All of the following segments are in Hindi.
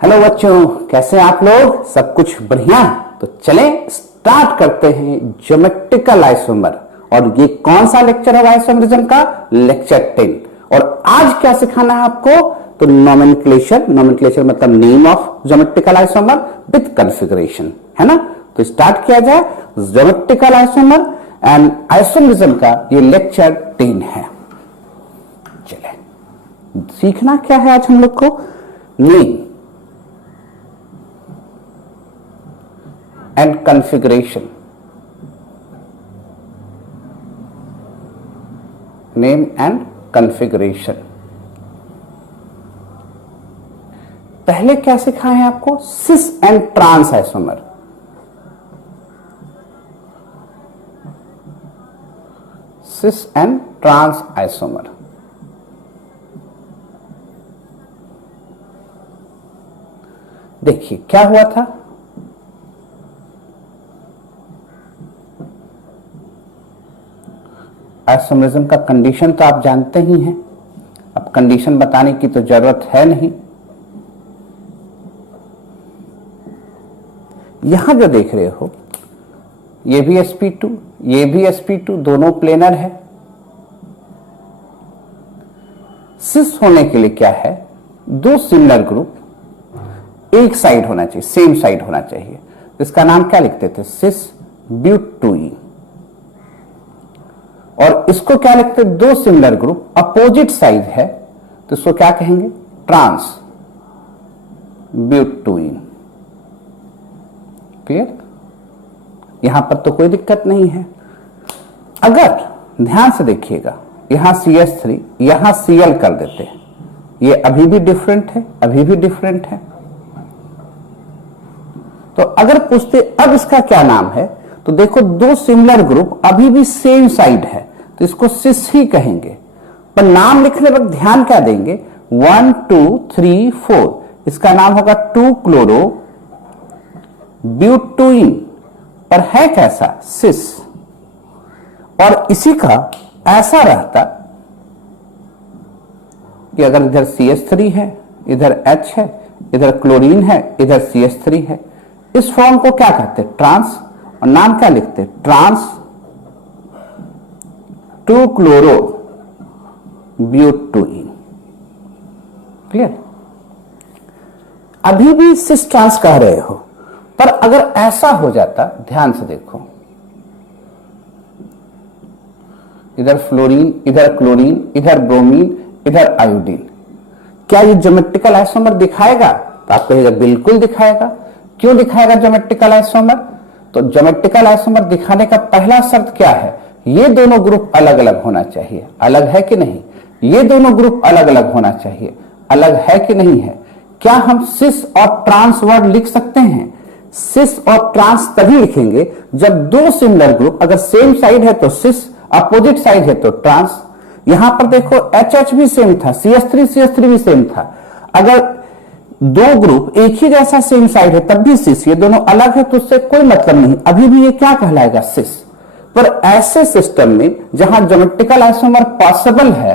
हेलो बच्चों, कैसे हैं आप लोग? सब कुछ बढ़िया? तो चलें स्टार्ट करते हैं ज्योमेट्रिकल आइसोमर। और ये कौन सा लेक्चर है आइसोमरिज्म का? लेक्चर 10। और आज क्या सिखाना है आपको? तो नोमेनक्लेचर मतलब name of geometrical isomer with configuration, है ना? तो स्टार्ट किया जाए। ज्योमेट्रिकल आइसोमर एंड आइसोमरिज्म का ये लेक्चर 10 है। चले सीखना क्या है आज हम लोग को? Name and configuration. Name and configuration. पहले क्या सिखाए हैं आपको? Cis and trans isomer. Cis and trans isomer. देखिए क्या हुआ था। आइसोमरिज्म का कंडीशन तो आप जानते ही हैं, अब कंडीशन बताने की तो जरूरत है नहीं। यहां जो देख रहे हो ये भी sp2, ये भी sp2, दोनों प्लेनर है। सिस होने के लिए क्या है? दो सिमिलर ग्रुप एक साइड होना चाहिए, सेम साइड होना चाहिए। इसका नाम क्या लिखते थे? सिस ब्यूट2ई। और इसको क्या लिखते? दो सिमिलर ग्रुप अपोजिट साइड है तो इसको क्या कहेंगे? ट्रांस ब्यूट2ई। क्लियर? यहां पर तो कोई दिक्कत नहीं है। अगर ध्यान से देखिएगा, यहां CH3 यहां Cl कर देते हैं, ये अभी भी डिफरेंट है, अभी भी डिफरेंट है। तो अगर पूछते अब इसका क्या नाम है, तो देखो दो सिमिलर ग्रुप अभी भी सेम साइड है तो इसको सिस ही कहेंगे। पर नाम लिखने वक्त ध्यान क्या देंगे? 1 2 3 4, इसका नाम होगा 2 क्लोरो ब्यूट2ईन। पर है कैसा? सिस। और इसी का ऐसा रहता कि अगर इधर CH3 है, इधर H है, इधर क्लोरीन है, इधर CH3 है, इस फॉर्म को क्या कहते? ट्रांस। और नाम क्या लिखते? ट्रांस 2 क्लोरो ब्यूट2ईन। क्लियर? अभी भी सिस ट्रांस कह रहे हो, पर अगर ऐसा हो जाता, ध्यान से देखो, इधर फ्लोरीन, इधर क्लोरीन, इधर ब्रोमीन, इधर आयोडीन, क्या ये ज्योमेट्रिकल आइसोमर दिखाएगा? तो आप कहेगा बिल्कुल दिखाएगा। क्यों दिखाएगा ज्योमेट्रिकल आइसोमर? तो ज्योमेट्रिकल आइसोमर दिखाने का पहला शर्त क्या है? ये दोनों ग्रुप अलग अलग होना चाहिए। अलग है कि नहीं? ये दोनों ग्रुप अलग अलग होना चाहिए। अलग है कि नहीं है? क्या हम सिस और ट्रांस वर्ड लिख सकते हैं? सिस और ट्रांस तभी लिखेंगे जब दो सिमिलर ग्रुप, अगर सेम साइड है तो सिस, अपोजिट साइड है तो ट्रांस। यहां पर देखो HH भी सेम था, CH3 भी सेम था। अगर दो ग्रुप एक ही जैसा सेम साइड है तब भी सिस, ये दोनों अलग है तो उससे कोई मतलब नहीं, अभी भी ये क्या कहलाएगा? सिस। पर ऐसे सिस्टम में जहां ज्योमेट्रिकल आइसोमर पॉसिबल है,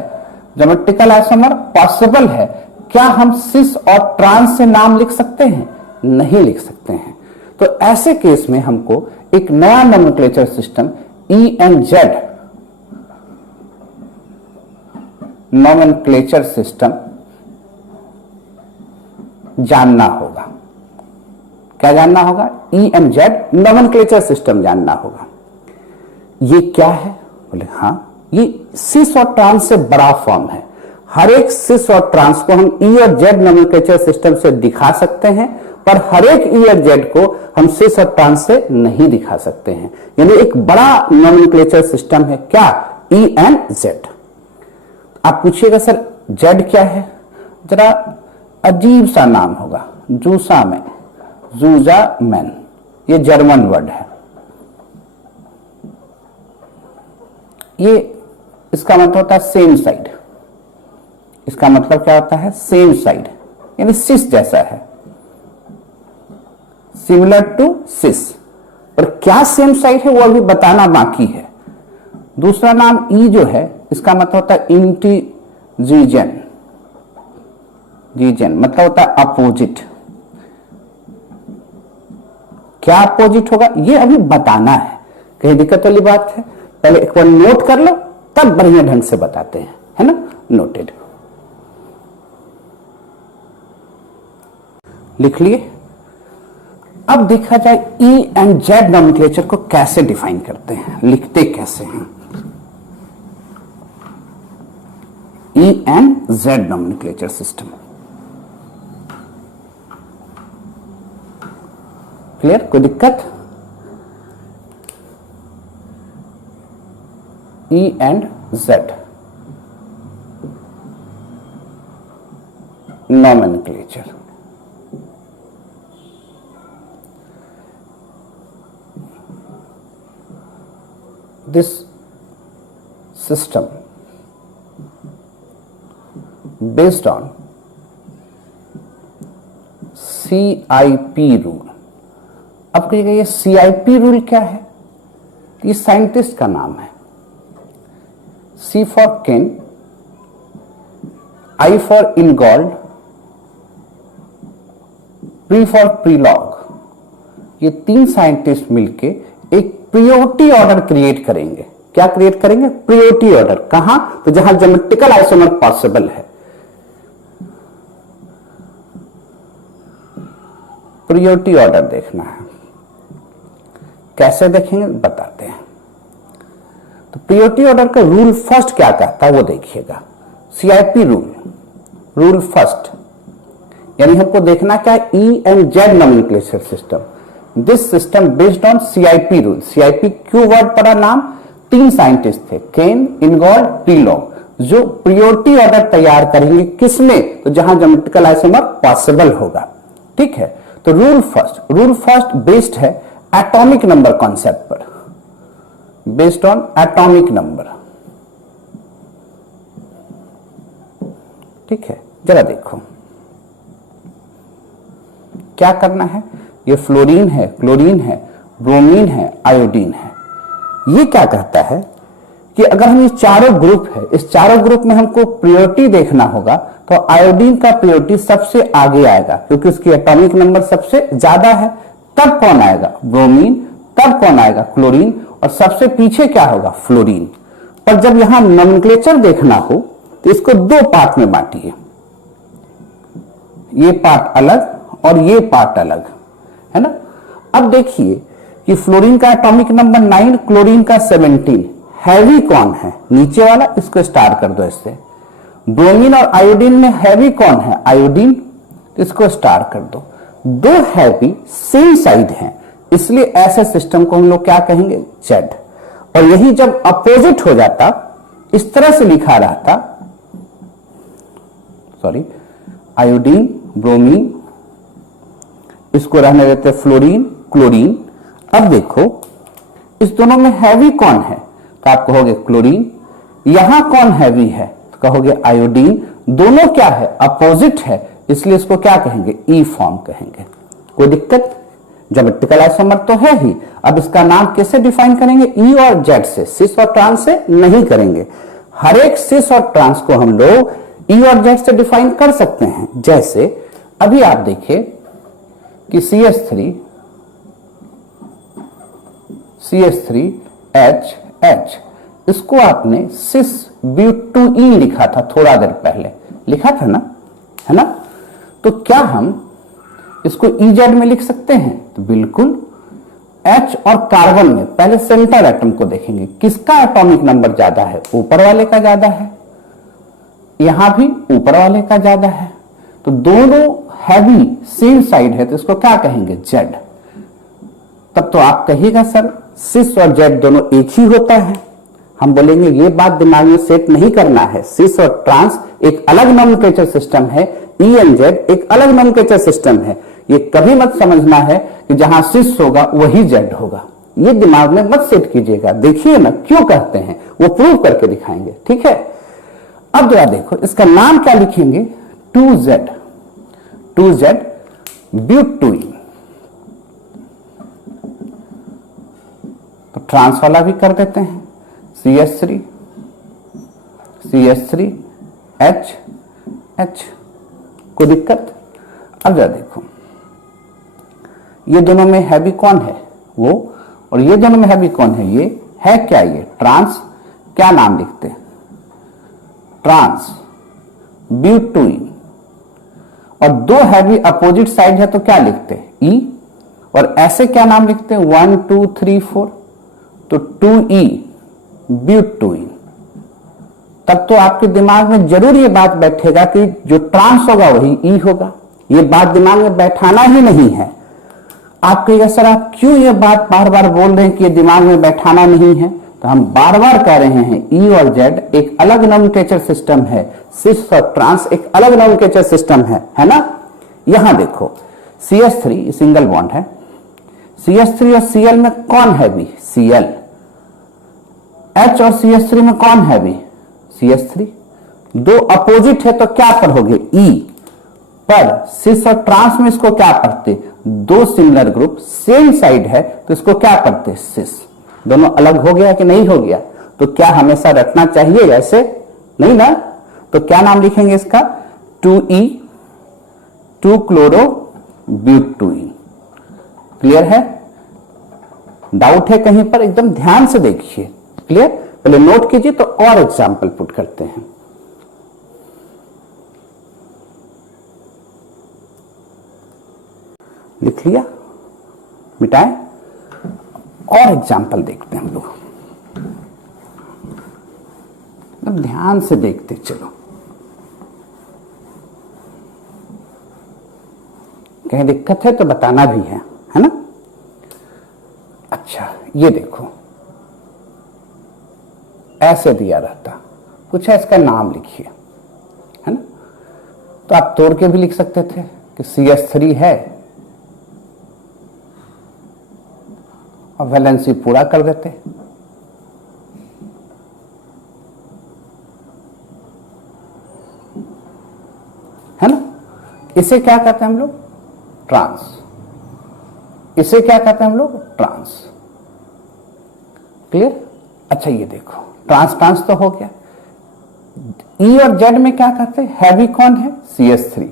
ज्योमेट्रिकल आइसोमर पॉसिबल है, क्या हम सिस और ट्रांस से नाम लिख सकते हैं? नहीं लिख सकते हैं। तो ऐसे केस में हमको एक नया nomenclature system ENZ nomenclature system जानना होगा। क्या जानना होगा? ENZ नोमेनक्लेचर सिस्टम जानना होगा। ये क्या है? बोले हाँ, ये सिस और ट्रांस से बड़ा फॉर्म है। हर एक सिस और ट्रांस को हम E और Z नोमेनक्लेचर सिस्टम से दिखा सकते हैं, पर हर एक E और Z को हम सिस और ट्रांस से नहीं दिखा सकते हैं। यानी एक बड़ा नोमेनक्लेचर सिस्टम है। क्या? ENZ। आप पूछिएगा सर Z क्या है? जरा अजीब सा नाम होगा, जूसा मैन, जूजा मैन, ये जर्मन वर्ड है। ये इसका मतलब होता है सेम साइड। इसका मतलब क्या होता है? सेम साइड, यानी सिस जैसा है, सिमिलर टू सिस। और क्या सेम साइड है वो अभी बताना बाकी है। दूसरा नाम ई जो है इसका मतलब होता है इंटीजीजन, जीजन मतलब होता है अपोजिट, क्या अपोजिट होगा ये अभी बताना है, कहीं दिक्कत वाली बात है? पहले एक बार नोट कर लो, तब बढ़िया ढंग से बताते हैं, है ना? नोटेड, लिख लिए। अब देखा जाए ई एंड जेड नॉमेनक्लेचर को कैसे डिफाइन करते हैं, लिखते कैसे हैं। E and Z nomenclature system, clear? कोई दिक्कत? E and Z nomenclature, this system based on CIP rule। अब कहिएगा ये CIP रूल क्या है? ये साइंटिस्ट का नाम है। C for Cahn, I for Ingold, P for Prelog. ये तीन साइंटिस्ट मिलके एक प्रियोरिटी ऑर्डर क्रिएट करेंगे। क्या क्रिएट करेंगे? Priority order. कहां? तो जहां ज्योमेट्रिकल आइसोमर पॉसिबल है। प्रियोरिटी ऑर्डर देखना है, कैसे देखेंगे बताते हैं। तो प्रियोरिटी ऑर्डर का रूल फर्स्ट क्या कहता है वो देखिएगा। सीआईपी रूल, रूल फर्स्ट, यानी हमको देखना क्या है? E and Z nomenclature system, this system based on CIP rule. CIP क्यों वर्ड पड़ा नाम? तीन साइंटिस्ट थे, केन, इनगॉल्ड, प्रीलॉग, जो प्रियोरिटी ऑर्डर तैयार करेंगे किसमें? तो जहां ज्योमेट्रिकल आइसोमर पॉसिबल होगा। ठीक है, तो रूल फर्स्ट बेस्ड है एटॉमिक नंबर कॉन्सेप्ट पर, बेस्ड ऑन एटॉमिक नंबर। ठीक है, जरा देखो क्या करना है। ये फ्लोरीन है, क्लोरीन है, ब्रोमीन है, आयोडीन है। ये क्या कहता है कि अगर हम ये चारों ग्रुप है, इस चारों ग्रुप में हमको प्रियोरिटी देखना होगा, तो आयोडीन का प्रियोरिटी सबसे आगे आएगा क्योंकि उसकी एटॉमिक नंबर सबसे ज्यादा है। तब कौन आएगा? ब्रोमीन, तब कौन आएगा? क्लोरीन, और सबसे पीछे क्या होगा? फ्लोरीन। पर जब यहां नॉमेनक्लेचर देखना हो तो इसको दो पार्ट में बांटिए, ये पार्ट अलग और ये पार्ट अलग, है ना। अब देखिए कि फ्लोरीन का एटॉमिक नंबर 9, क्लोरीन का 17। हैवी कौन है? नीचे वाला, इसको स्टार कर दो इससे। ब्रोमीन और आयोडीन में हैवी कौन है? आयोडीन, इसको स्टार कर दो। दो हैवी सेम साइड हैं, इसलिए ऐसे सिस्टम को हम लोग क्या कहेंगे? जेड। और यही जब अपोजिट हो जाता, इस तरह से लिखा रहता, सॉरी, आयोडीन, ब्रोमीन, इसको रहने देते फ्लोरीन, क्लोरीन। अब देखो इस दोनों में हैवी कौन है? तो आप कहोगे क्लोरीन। यहां कौन हैवी है? तो कहोगे आयोडीन। दोनों क्या है? अपोजिट है, इसलिए इसको क्या कहेंगे? ई फॉर्म कहेंगे। कोई दिक्कत? ज्योमेट्रिकल आइसोमर तो है ही। अब इसका नाम कैसे डिफाइन करेंगे? ई और जेड से, सिस और ट्रांस से नहीं करेंगे। हर एक सिस और ट्रांस को हम लोग ई और जेड से डिफाइन कर सकते हैं। जैसे अभी आप देखिए कि CH3H, इसको आपने सिस ब्यूट2ई लिखा था थोड़ा देर पहले, लिखा था ना, है ना। तो क्या हम इसको EZ में लिख सकते हैं? तो बिल्कुल। H और कार्बन में पहले सेंटर एटम को देखेंगे, किसका एटॉमिक नंबर ज्यादा है? ऊपर वाले का ज्यादा है, यहां भी ऊपर वाले का ज्यादा है। तो दोनों हैवी सेम साइड है, तो इसको क्या कहेंगे? जेड। तब तो आप कहिएगा सर सिस और जेड दोनों एक ही होता है। हम बोलेंगे ये बात दिमाग में सेट नहीं करना है। सिस और ट्रांस एक अलग नॉमेनक्लेचर सिस्टम है, ई एंड जेड एक अलग नॉमेनक्लेचर सिस्टम है। ये कभी मत समझना है कि जहां सिस होगा वही जेड होगा, ये दिमाग में मत सेट कीजिएगा। देखिए ना क्यों कहते हैं, वो प्रूव करके दिखाएंगे। ठीक है, अब जरा देखो इसका नाम क्या लिखेंगे? 2Z ब्यूट2ई। तो ट्रांस वाला भी कर देते हैं, CH3H। कोई दिक्कत? अब जरा देखो ये दोनों में हैवी कौन है? वो। और ये दोनों में हैवी कौन है? ये है क्या? ये ट्रांस, क्या नाम लिखते हैं? ट्रांस ब्यूटुइन। और दो हैवी अपोजिट साइड है तो क्या लिखते हैं? ई। और ऐसे क्या नाम लिखते हैं? 1 2 3 4, तो 2E ब्यूटुइन। तब तो आपके दिमाग में जरूर ये बात बैठेगा कि जो ट्रांस होगा वही ई होगा। ये बात दिमाग में बैठाना ही नहीं है। आप कहिएगा सर आप क्यों ये बात बार बार बोल रहे हैं कि ये दिमाग में बैठाना नहीं है? तो हम बार बार कह रहे हैं ई और जेड एक अलग नोमेनक्लेचर सिस्टम है, सिस और ट्रांस एक अलग नोमेनक्लेचर सिस्टम है ना? यहां देखो CH3 सिंगल बॉन्ड है, CH3 और Cl में कौन हैवी? Cl। H और CH3 में कौन हैवी? CH3। दो अपोजिट है तो क्या पढ़ोगे? E। पर सिस और ट्रांस में इसको क्या पढ़ते? दो सिमिलर ग्रुप सेम साइड है तो इसको क्या पढ़ते? सिस। दोनों अलग हो गया कि नहीं हो गया? तो क्या हमेशा रखना चाहिए ऐसे? नहीं ना? तो क्या नाम लिखेंगे इसका? 2E 2 क्लोरो ब्यूटुइन। क्लियर है? डाउट है कहीं पर? एकदम ध्यान से देखिए। क्लियर? पहले नोट कीजिए तो और एग्जाम्पल पुट करते हैं। लिख लिया? मिटाएं? और एग्जाम्पल देखते हैं हम लोग। अब ध्यान से देखते चलो। कहीं दिक्कत है तो बताना भी है ना? अच्छा ये देखो, ऐसे दिया रहता, पूछा इसका नाम लिखिए, है ना? तो आप तोड़ के भी लिख सकते थे कि CH3 है और वैलेंसी पूरा कर देते। है ना? इसे क्या कहते हैं हम लोग? ट्रांस। इसे क्या कहते हैं हम लोग? ट्रांस। क्लियर? अच्छा ये देखो, ट्रांस ट्रांस तो हो गया। ई और जेड में क्या कहते हैं? हैवी कौन है? CH3।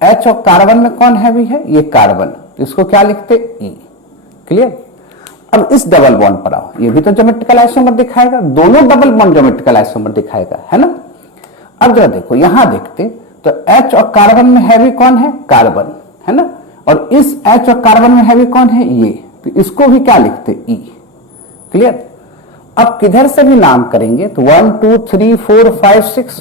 H और कार्बन में कौन हैवी है? ये कार्बन, तो इसको क्या लिखते? E। क्लियर? अब इस डबल बॉन्ड पर आओ, ये भी तो ज्योमेट्रिकल आइसोमर दिखाएगा, दोनों डबल बॉन्ड ज्योमेट्रिकल आइसोमर दिखाएगा, है ना? अब जरा देखो यहां देखते तो H और कार्बन में हैवी कौन है? कार्बन, है ना? और इस H और कार्बन में हैवी कौन है? ये, तो इसको भी क्या लिखते? E। क्लियर? अब किधर से भी नाम करेंगे तो 1 2 3 4 5 6,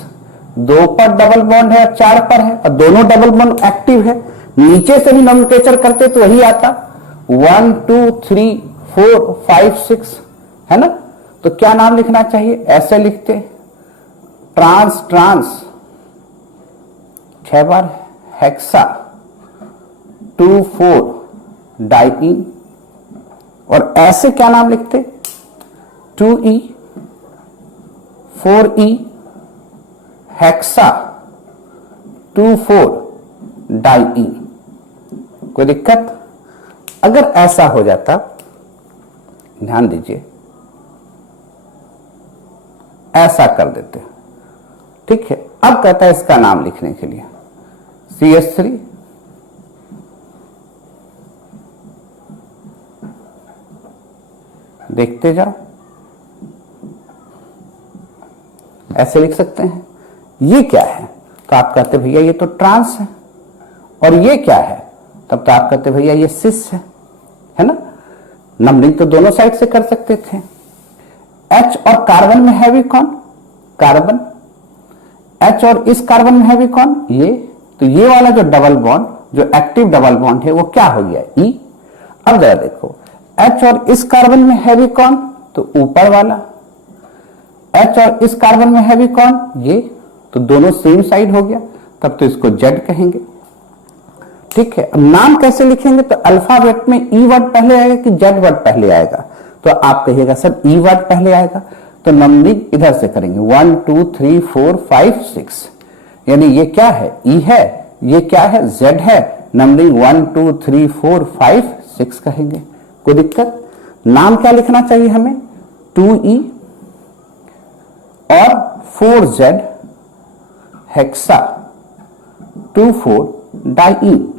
दो पर डबल बॉन्ड है और 4 पर है और दोनों डबल बॉन्ड एक्टिव है। नीचे से भी नोमेनक्लेचर करते तो वही आता 1 2 3 4 5 6, है ना? तो क्या नाम लिखना चाहिए? ऐसे लिखते ट्रांस ट्रांस 6 बार, हेक्सा 2 4 डाइईन। और ऐसे क्या नाम लिखते? 2E 4E hexa 2 4 diene. कोई दिक्कत? अगर ऐसा हो जाता, ध्यान दीजिए, ऐसा कर देते, ठीक है? अब कहता है इसका नाम लिखने के लिए CH3 देखते जाओ, ऐसे लिख सकते हैं। ये क्या है? तो आप कहते भैया ये तो ट्रांस है। और ये क्या है? तब तो आप कहते भैया ये सिस है ना? नंबरिंग तो दोनों साइड से कर सकते थे। H और कार्बन में हैवी कौन? कार्बन। H और इस कार्बन में हैवी कौन? ये। तो ये वाला जो डबल बॉन्ड, जो एक्टिव डबल बॉन्ड है, वो क्या हो गया? E। अब जरा देखो, H और इस कार्बन में हैवी कौन? तो ऊपर वाला। H और इस कार्बन में हैवी कौन? ये। तो दोनों सेम साइड हो गया, तब तो इसको जेड कहेंगे, ठीक है? अब नाम कैसे लिखेंगे? तो अल्फाबेट में ई वर्ड पहले आएगा कि जेड वर्ड पहले आएगा? तो आप कहिएगा सर ई वर्ड पहले आएगा, तो नंबरिंग इधर से करेंगे 1 2 3 4 5 6, यानी ये क्या है? ई है, ये क्या है? जेड है। नंबरिंग 1 2 3 4 5 6 कहेंगे। कोई दिक्कत? नाम क्या लिखना चाहिए हमें? 2E और 4Z हेक्सा 2 4 डाइईन।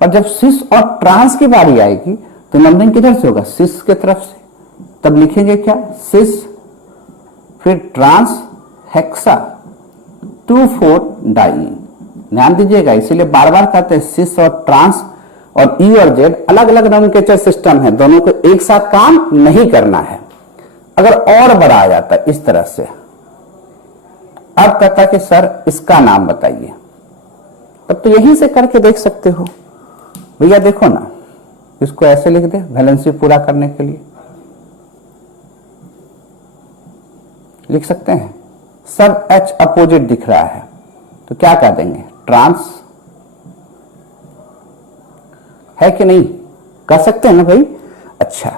और जब सिस और ट्रांस की बारी आएगी तो नंबरिंग किधर से होगा, सिस के तरफ से। तब लिखेंगे क्या, सिस फिर ट्रांस हेक्सा 2,4 डाइईन। ध्यान दीजिएगा, इसीलिए बार बार कहते हैं सिस और ट्रांस और ई और जेड अलग अलग नोमेनक्लेचर सिस्टम है, दोनों को एक साथ काम नहीं करना है। अगर और बड़ा आ जाता है इस तरह से, अब कहता कि सर इसका नाम बताइए, तब तो यहीं से करके देख सकते हो। भैया देखो ना, इसको ऐसे लिख दे वैलेंसी पूरा करने के लिए, लिख सकते हैं सब H अपोजिट दिख रहा है तो क्या कह देंगे, ट्रांस है कि नहीं, कर सकते हैं ना भाई। अच्छा,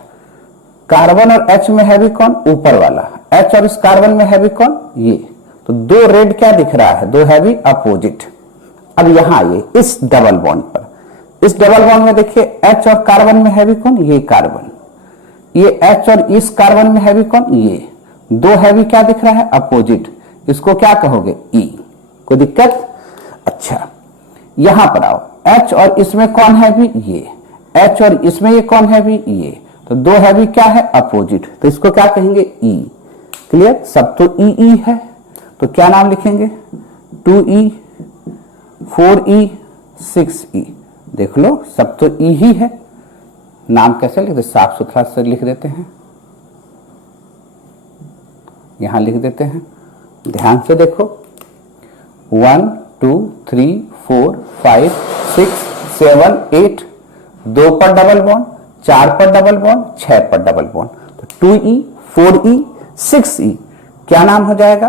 कार्बन और H में है भी कौन, ऊपर वाला H और इस कार्बन में है भी कौन, ये। तो दो रेड क्या दिख रहा है, दो है भी अपोजिट। अब यहां ये इस डबल बॉन्ड पर, इस डबल बॉन्ड में देखिए H और कार्बन में है भी कौन, ये कार्बन, ये H और इस कार्बन में है भी कौन, ये। दो है भी क्या दिख रहा है, अपोजिट। इसको क्या कहोगे, E। कोई दिक्कत। अच्छा, यहां पर आओ, H और इसमें कौन है भी, ये। H और इसमें ये कौन है भी, ये। तो दो है भी क्या है, अपोजिट, तो इसको क्या कहेंगे, E। क्लियर, सब तो E है, तो क्या नाम लिखेंगे, 2E 4E 6E। देख लो सब तो E ही है, नाम कैसे लिखते, साफ सुथरा से लिख देते हैं, यहां लिख देते हैं। ध्यान से देखो, 1 2 3 4 5 6 7 8, 2 पर डबल बॉन्ड, 4 पर डबल बॉन्ड, 6 पर डबल बॉन्ड, तो 2E 4E 6E क्या नाम हो जाएगा,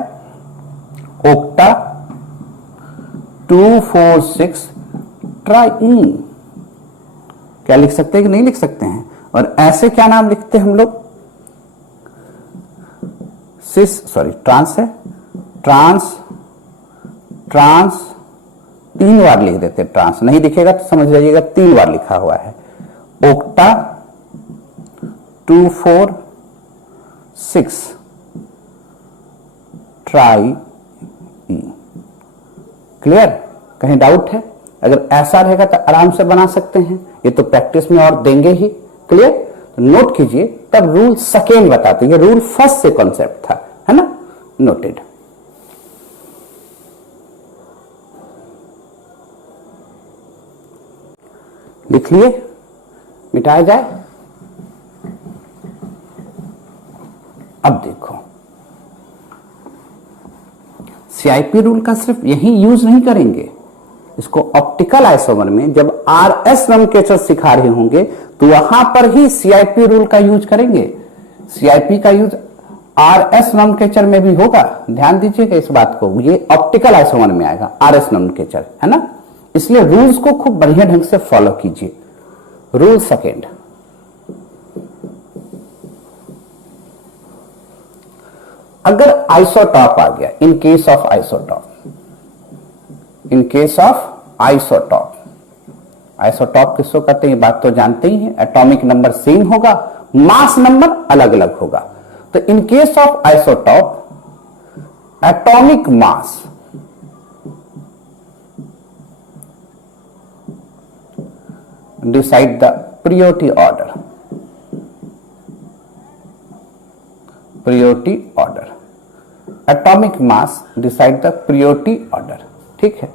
ओक्टा 2,4,6 ट्राईईन। क्या लिख सकते हैं कि नहीं लिख सकते हैं। और ऐसे क्या नाम लिखते हैं हम लोग, ट्रांस है, ट्रांस ट्रांस 3 बार लिख देते हैं, ट्रांस नहीं दिखेगा तो समझ जाइएगा 3 बार लिखा हुआ है, ओक्टा 2,4,6 ट्राई। क्लियर, कहीं डाउट है, अगर ऐसा रहेगा तो आराम से बना सकते हैं, ये तो प्रैक्टिस में और देंगे ही। क्लियर, तो नोट कीजिए, तब रूल सेकेंड बताते हैं, ये रूल फर्स्ट से कॉन्सेप्ट था, है ना, नोटेड। लिख लिए, मिटाया जाए। अब देखो, सीआईपी रूल का सिर्फ यही यूज नहीं करेंगे, इसको ऑप्टिकल आइसोमर में जब आरएस नोमेनक्लेचर सिखा रहे होंगे तो वहां पर ही सीआईपी रूल का यूज करेंगे। सीआईपी का यूज आरएस नोमेनक्लेचर में भी होगा, ध्यान दीजिएगा इस बात को, ये ऑप्टिकल आइसोमर में आएगा आरएस नोमेनक्लेचर, है ना। इसलिए रूल्स को खूब बढ़िया ढंग से फॉलो कीजिए। रूल सेकेंड, अगर आइसोटॉप आ गया, in case of isotope, in case of isotope, isotope किसको कहते हैं ये बात तो जानते ही हैं, एटॉमिक नंबर सेम होगा, मास नंबर अलग अलग होगा। तो in case of isotope, atomic mass decide the priority order, priority order, atomic mass decide the priority order। ठीक है,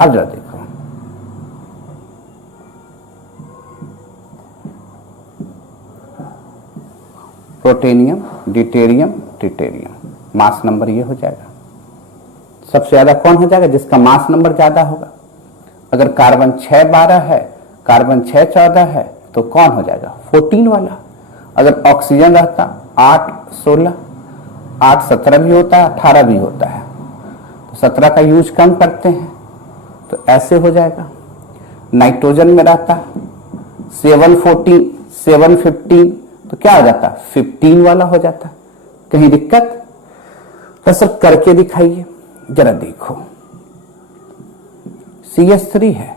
अब जरा देखो, प्रोटेनियम, डिटेरियम, ट्रिटेरियम, मास नंबर ये हो जाएगा। सबसे ज्यादा कौन हो जाएगा, जिसका मास नंबर ज्यादा होगा। अगर कार्बन 6 12 है, कार्बन 6 14 है, तो कौन हो जाएगा, 14 वाला। अगर ऑक्सीजन रहता 8 16, 8 17 भी होता है, 18 भी होता है, तो 17 का यूज कम करते हैं, तो ऐसे हो जाएगा। नाइट्रोजन में रहता 7 14 7 15, तो क्या हो जाता, 15 वाला हो जाता। कहीं दिक्कत, तो सर करके दिखाइए जरा। देखो, CH3 है,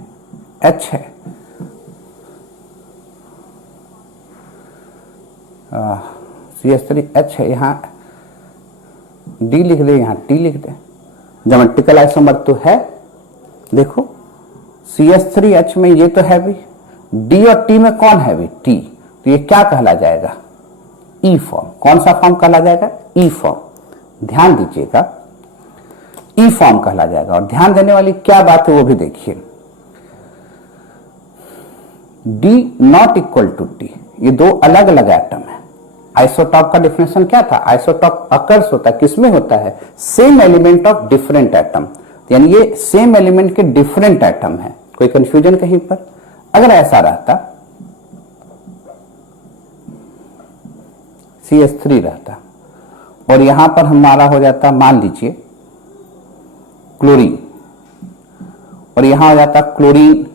H है, CH3H है, यहां D लिख दे, यहां T लिख दे। ज्योमेट्रिकल आइसोमर तो है, देखो CH3H में ये तो हैवी, D और T में कौन हैवी? T। तो ये क्या कहला जाएगा? E form. कौन सा फॉर्म कहला जाएगा? E form. ध्यान दीजिएगा, E फॉर्म कहला जाएगा। और ध्यान देने वाली क्या बात है वो भी देखिए, D not equal to T, ये दो अलग अलग एटम है। आइसोटॉप का डिफिनेशन क्या था? आइसोटॉप अकर्स होता है, किसमें होता है? Same element of different atom, यानी ये सेम एलिमेंट के डिफरेंट एटम है। कोई कंफ्यूजन कहीं पर? अगर ऐसा रहता, CH3 रहता और यहां पर हमारा हो जाता, मान लीजिए क्लोरीन, और यहां हो जाता क्लोरीन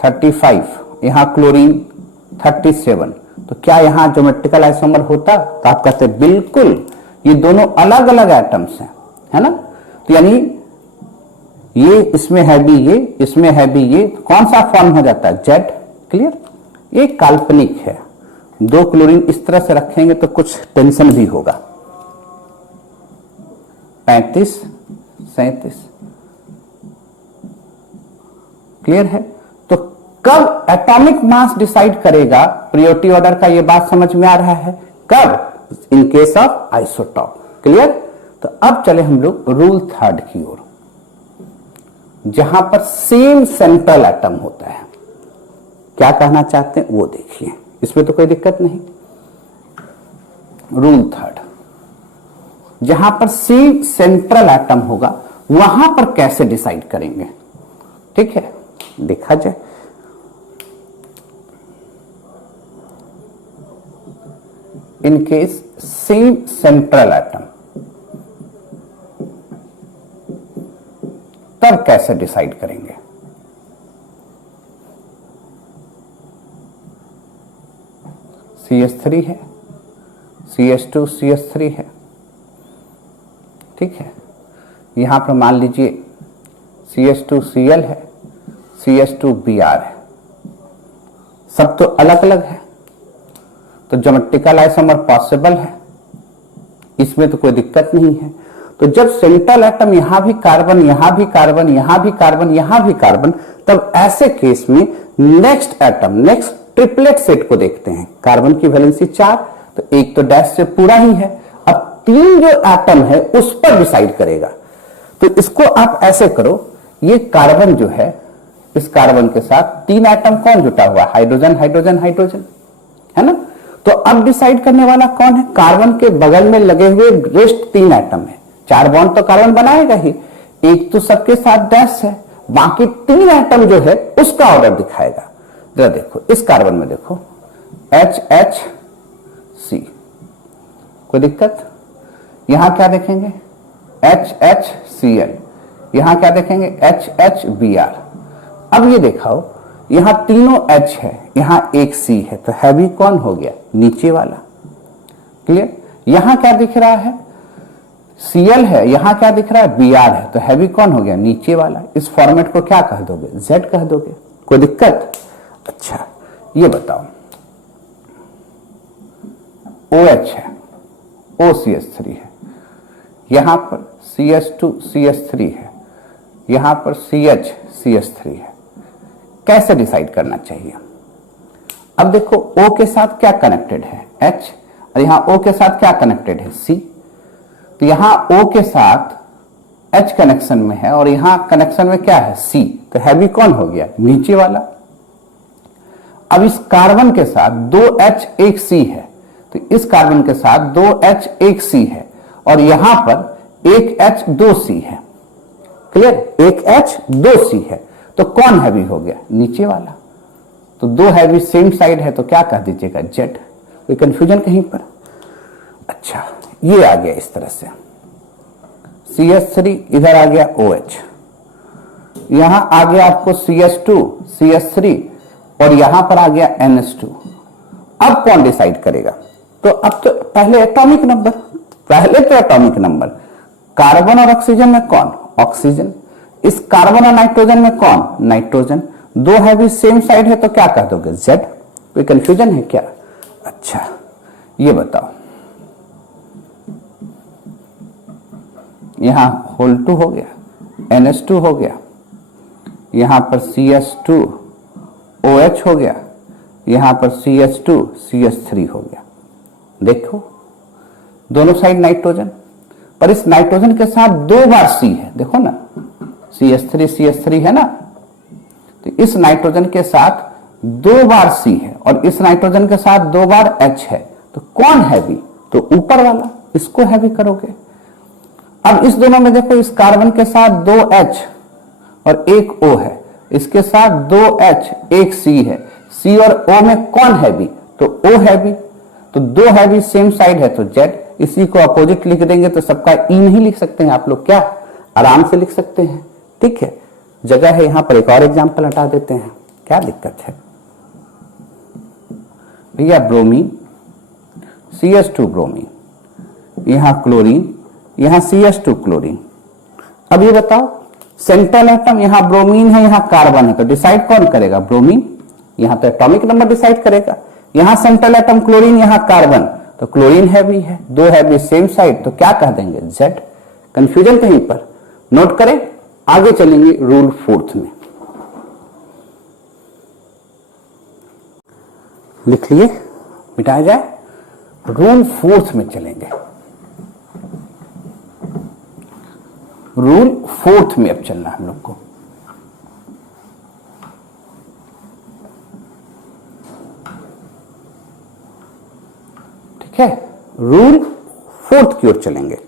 35, यहां क्लोरीन 37, तो क्या यहां ज्योमेट्रिकल आइसोमर होता? तो आप कहते हैं बिल्कुल, ये दोनों अलग अलग एटम्स हैं, है ना। तो यानी ये इसमें है भी, ये इसमें है भी, ये तो कौन सा फॉर्म हो जाता है? जेड। क्लियर? ये काल्पनिक है। दो क्लोरीन इस तरह से रखेंगे तो कुछ टेंशन भी होगा। 35, 37। क्लियर है? तो कब एटॉमिक मास डिसाइड करेगा प्रायोरिटी ऑर्डर का, ये बात समझ में आ रहा है? कब? In case of isotope. Clear? तो अब चले हम लोग रूल थर्ड की ओर, जहां पर सेम सेंट्रल एटम होता है। क्या कहना चाहते हैं वो देखिए, इसमें तो कोई दिक्कत नहीं। रूल थर्ड, जहां पर सेम सेंट्रल एटम होगा वहां पर कैसे डिसाइड करेंगे? ठीक है, देखा जाए। In case same central atom, तब कैसे डिसाइड करेंगे? CH3 है, CH2 CH3 है, ठीक है। यहां पर मान लीजिए CH2 Cl है, CH2 Br है, सब तो अलग अलग है, तो ज्योमेट्रिकल आइसोमर पॉसिबल है, इसमें तो कोई दिक्कत नहीं है। तो जब सेंट्रल एटम यहां भी कार्बन, यहां भी कार्बन, यहां भी कार्बन, यहां भी कार्बन, तब ऐसे केस में next atom, next triplet set को देखते हैं। कार्बन की वैलेंसी 4, तो एक तो डैश से पूरा ही है, अब 3 जो एटम है उस पर डिसाइड करेगा। तो इसको आप ऐसे करो, ये कार्बन जो है, इस कार्बन के साथ 3 एटम कौन जुटा हुआ? हाइड्रोजन, हाइड्रोजन, हाइड्रोजन, है ना। तो अब डिसाइड करने वाला कौन है? कार्बन के बगल में लगे हुए रेस्ट 3 एटम है। 4 बॉन्ड तो कार्बन बनाएगा ही, एक तो सबके साथ डैश है, बाकी 3 एटम जो है उसका ऑर्डर दिखाएगा। जरा देखो, इस कार्बन में देखो HHC, कोई दिक्कत? यहां क्या देखेंगे? HHCl, यहां क्या देखेंगे? HHBr। अब ये दिखाओ, यहां तीनों H है, यहां एक C है, तो हैवी कौन हो गया? नीचे वाला। क्लियर? यहां क्या दिख रहा है? Cl है, यहां क्या दिख रहा है? Br है, तो हैवी कौन हो गया? नीचे वाला। इस फॉर्मेट को क्या कह दोगे? Z कह दोगे। कोई दिक्कत? अच्छा, ये बताओ, OH है, OCH3 है, यहां पर CH2 CH3 है, यहां पर CH CH3 है। कैसे डिसाइड करना चाहिए? अब देखो, O के साथ क्या कनेक्टेड है? H, और यहां O के साथ क्या कनेक्टेड है? C। तो यहां O के साथ H कनेक्शन में है और यहां कनेक्शन में क्या है? C। तो हैवी कौन हो गया? नीचे वाला। अब इस कार्बन के साथ 2H 1C है, तो इस कार्बन के साथ 2H 1C है, और यहां पर 1H 2C है। क्लियर? 1H 2C है, तो कौन हैवी हो गया? नीचे वाला। तो 2 हैवी सेम साइड है, तो क्या कह दीजिएगा? Z। कोई कंफ्यूजन कहीं पर? अच्छा, ये आ गया इस तरह से। CH3 इधर आ गया OH, यहां आ गया आपको CH2 CH3, और यहां पर आ गया NH2। अब कौन डिसाइड करेगा? तो अब तो पहले एटॉमिक नंबर, पहले तो एटॉमिक नंबर। कार्बन और ऑक्सीजन में कौन? ऑक्सीजन। इस कार्बन और नाइट्रोजन में कौन? नाइट्रोजन। 2 हैवी सेम साइड है, तो क्या कह दोगे? Z। कोई कंफ्यूजन है क्या? अच्छा, ये बताओ, यहां होल 2 हो गया, NH2 हो गया, यहां पर CH2OH हो गया, यहां पर CH2CH3 हो गया। देखो दोनों साइड नाइट्रोजन, पर इस नाइट्रोजन के साथ 2 बार C है, देखो ना CH3 है ना, तो इस नाइट्रोजन के साथ 2 बार C है और इस नाइट्रोजन के साथ 2 बार H है, तो कौन हैवी? तो ऊपर वाला, इसको हैवी करोगे। अब इस दोनों में देखो, इस कार्बन के साथ 2 H और 1 O है, इसके साथ 2 H 1 C है, C और O में कौन हैवी? तो O हैवी, तो 2 हैवी सेम साइड है तो Z, इसी को अपोजिट लिख देंगे तो सबका E नहीं लिख सकते हैं आप लोग क्या? आराम से लिख सकते हैं, ठीक है। जगह है यहां पर एक और एग्जांपल हटा देते हैं, क्या दिक्कत है भैया? ब्रोमीन CH2 ब्रोमीन, यहां क्लोरीन, यहां CH2 क्लोरीन। अब ये बताओ, सेंट्रल एटम यहां ब्रोमीन है, यहां कार्बन है, तो डिसाइड कौन करेगा? ब्रोमीन। यहां तो एटॉमिक नंबर डिसाइड करेगा। यहां सेंट्रल एटम क्लोरीन, यहां कार्बन, तो क्लोरीन हैवी है, 2 हैवी सेम साइड, तो क्या कह देंगे? Z। कंफ्यूजन कहीं पर? नोट करें, आगे चलेंगे रूल 4th में। लिख लिए, मिटाया जाए। रूल 4th में चलेंगे, रूल 4th में अब चलना हम लोग को। ठीक है, रूल 4th की ओर चलेंगे।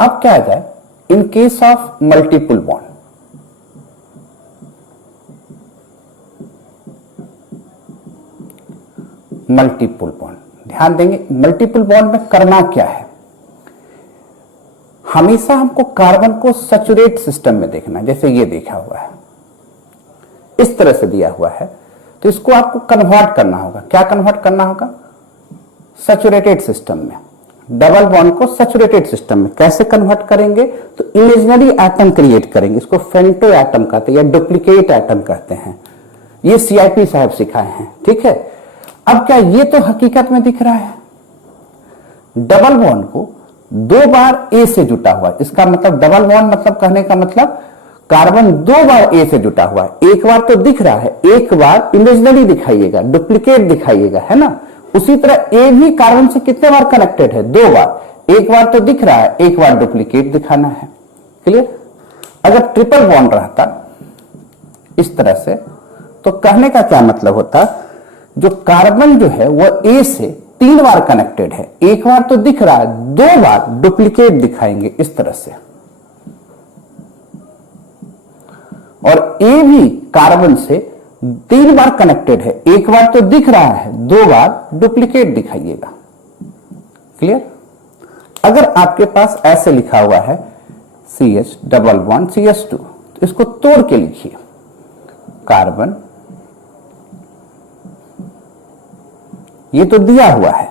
अब क्या आ जाए? In case of multiple bond, multiple bond ध्यान देंगे, मल्टीपल बॉन्ड में करना क्या है? हमेशा हमको कार्बन को सैचुरेट सिस्टम में देखना है। जैसे ये देखा हुआ है, इस तरह से दिया हुआ है, तो इसको आपको कन्वर्ट करना होगा। क्या कन्वर्ट करना होगा? सैचुरेटेड सिस्टम में। डबल बॉन्ड को सैचुरेटेड सिस्टम में कैसे कन्वर्ट करेंगे? तो इमेजिनरी एटम क्रिएट करेंगे, इसको फेंटो एटम कहते हैं या डुप्लीकेट एटम कहते हैं। ये CIP साहब सिखाए हैं, ठीक है। अब क्या ये तो हकीकत में दिख रहा है, डबल बॉन्ड को 2 बार A से जुटा हुआ है। इसका मतलब डबल बॉन्ड मतलब कहने का मतलब कार्बन 2 बार A से जुटा हुआ है। एक बार तो दिख रहा है, एक बार इमेजिनरी दिखाइएगा, डुप्लीकेट दिखाइएगा, है ना। उसी तरह A भी कार्बन से कितने बार कनेक्टेड है? 2 बार। एक बार तो दिख रहा है, एक बार डुप्लीकेट दिखाना है। क्लियर? अगर ट्रिपल बॉन्ड रहता इस तरह से, तो कहने का क्या मतलब होता? जो कार्बन जो है वो A से 3 बार कनेक्टेड है, एक बार तो दिख रहा है, 2 बार डुप्लीकेट दिखाएंगे इस तरह से। और A भी कार्बन से 3 बार कनेक्टेड है, एक बार तो दिख रहा है, 2 बार डुप्लीकेट दिखाइएगा। क्लियर? अगर आपके पास ऐसे लिखा हुआ है CH डबल बॉन्ड CH2, तो इसको तोड़ के लिखिए, कार्बन, ये तो दिया हुआ है।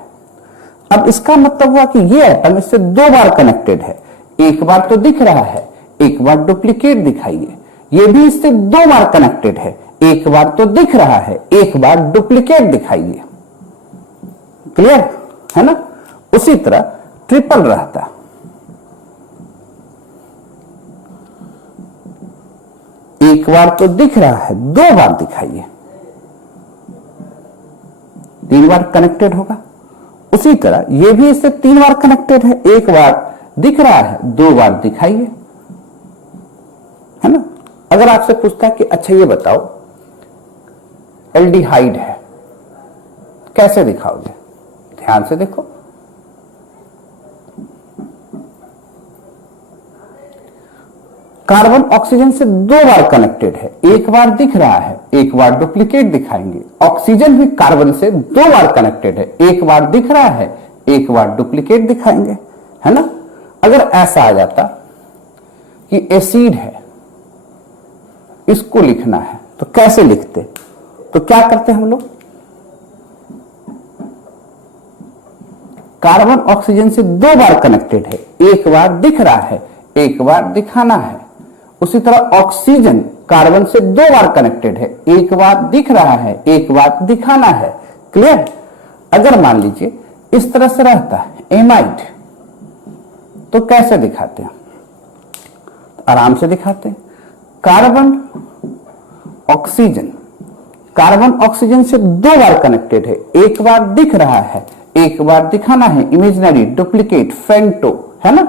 अब इसका मतलब हुआ कि ये एटम इससे 2 बार कनेक्टेड है, एक बार तो दिख रहा है, एक बार डुप्लीकेट दिखाइए। ये भी इससे 2 बार कनेक्टेड है, एक बार तो दिख रहा है, एक बार डुप्लीकेट दिखाइए। क्लियर है ना? उसी तरह ट्रिपल रहता, एक बार तो दिख रहा है, 2 बार दिखाइए, 3 बार कनेक्टेड होगा। उसी तरह ये भी इससे 3 बार कनेक्टेड है, एक बार दिख रहा है, 2 बार दिखाइए, है ना। अगर आपसे पूछता है कि अच्छा ये बताओ एल्डिहाइड है, कैसे दिखाओगे? ध्यान से देखो, कार्बन ऑक्सीजन से 2 बार कनेक्टेड है, एक बार दिख रहा है, एक बार डुप्लीकेट दिखाएंगे। ऑक्सीजन भी कार्बन से 2 बार कनेक्टेड है, एक बार दिख रहा है, एक बार डुप्लीकेट दिखाएंगे, है ना। अगर ऐसा आ जाता कि एसिड है, इसको लिखना है, तो कैसे लिखते? तो क्या करते हम लोग? कार्बन ऑक्सीजन से 2 बार कनेक्टेड है, एक बार दिख रहा है, एक बार दिखाना है। उसी तरह ऑक्सीजन कार्बन से 2 बार कनेक्टेड है, एक बार दिख रहा है, एक बार दिखाना है। क्लियर? अगर मान लीजिए इस तरह से रहता है एमाइड, तो कैसे दिखाते हैं? आराम से दिखाते हैं। कार्बन ऑक्सीजन, कार्बन ऑक्सीजन से 2 बार कनेक्टेड है, एक बार दिख रहा है, एक बार दिखाना है, इमेजिनरी, डुप्लीकेट, फेंटो, है ना।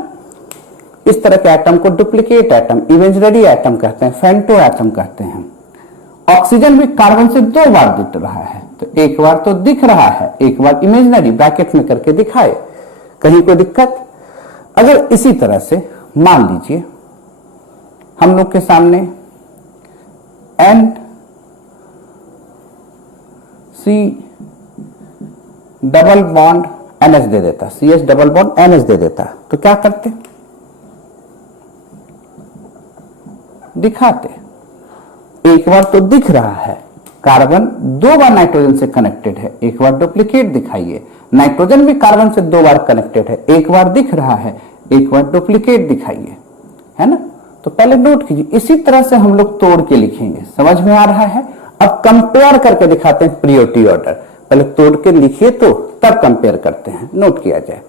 इस तरह के एटम को डुप्लीकेट एटम, इमेजिनरी एटम कहते हैं, फेंटो एटम कहते हैं। ऑक्सीजन भी कार्बन से 2 बार दिख रहा है, तो एक बार तो दिख रहा है, एक बार इमेजिनरी ब्रैकेट में करके दिखाए, कहीं कोई दिक्कत। अगर इसी तरह से मान लीजिए हम लोग के सामने N C double bond NH दे देता, CH डबल बॉन्ड NH दे देता, तो क्या करते, दिखाते। एक बार तो दिख रहा है, कार्बन 2 बार नाइट्रोजन से कनेक्टेड है, एक बार डुप्लीकेट दिखाइए। नाइट्रोजन भी कार्बन से 2 बार कनेक्टेड है, एक बार दिख रहा है, एक बार डुप्लीकेट दिखाइए, है ना। तो पहले नोट कीजिए, इसी तरह से हम लोग तोड़ के लिखेंगे, समझ में आ रहा है। अब कंपेयर करके दिखाते हैं प्रियोरिटी ऑर्डर, पहले तोड़ के लिखिए तो तब कंपेयर करते हैं, नोट किया जाए।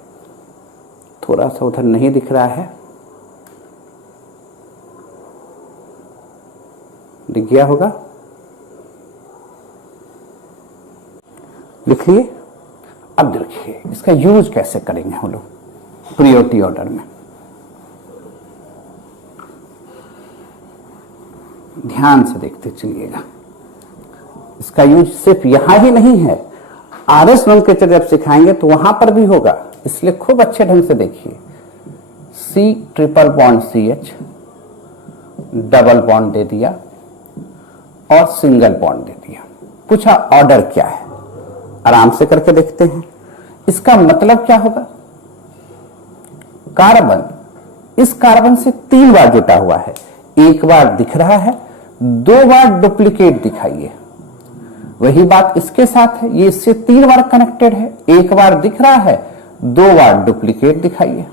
थोड़ा सा उधर नहीं दिख रहा है, दिख गया होगा, लिख लिए। अब देखिए इसका यूज कैसे करेंगे हम लोग प्रियोरिटी ऑर्डर में। ध्यान से देखते चलिएगा, इसका यूज सिर्फ यहां ही नहीं है, RS नोमेनक्लेचर जब सिखाएंगे तो वहां पर भी होगा, इसलिए खूब अच्छे ढंग से देखिए। C triple bond CH, double bond दे दिया और सिंगल बॉन्ड दे दिया। पूछा ऑर्डर क्या है, आराम से करके देखते हैं। इसका मतलब क्या होगा, कार्बन इस कार्बन से 3 बार जुटा हुआ है, एक बार दिख रहा है, 2 बार डुप्लीकेट दिखाइए। वही बात इसके साथ है, ये इससे 3 बार कनेक्टेड है, एक बार दिख रहा है, 2 बार डुप्लीकेट दिखाइए।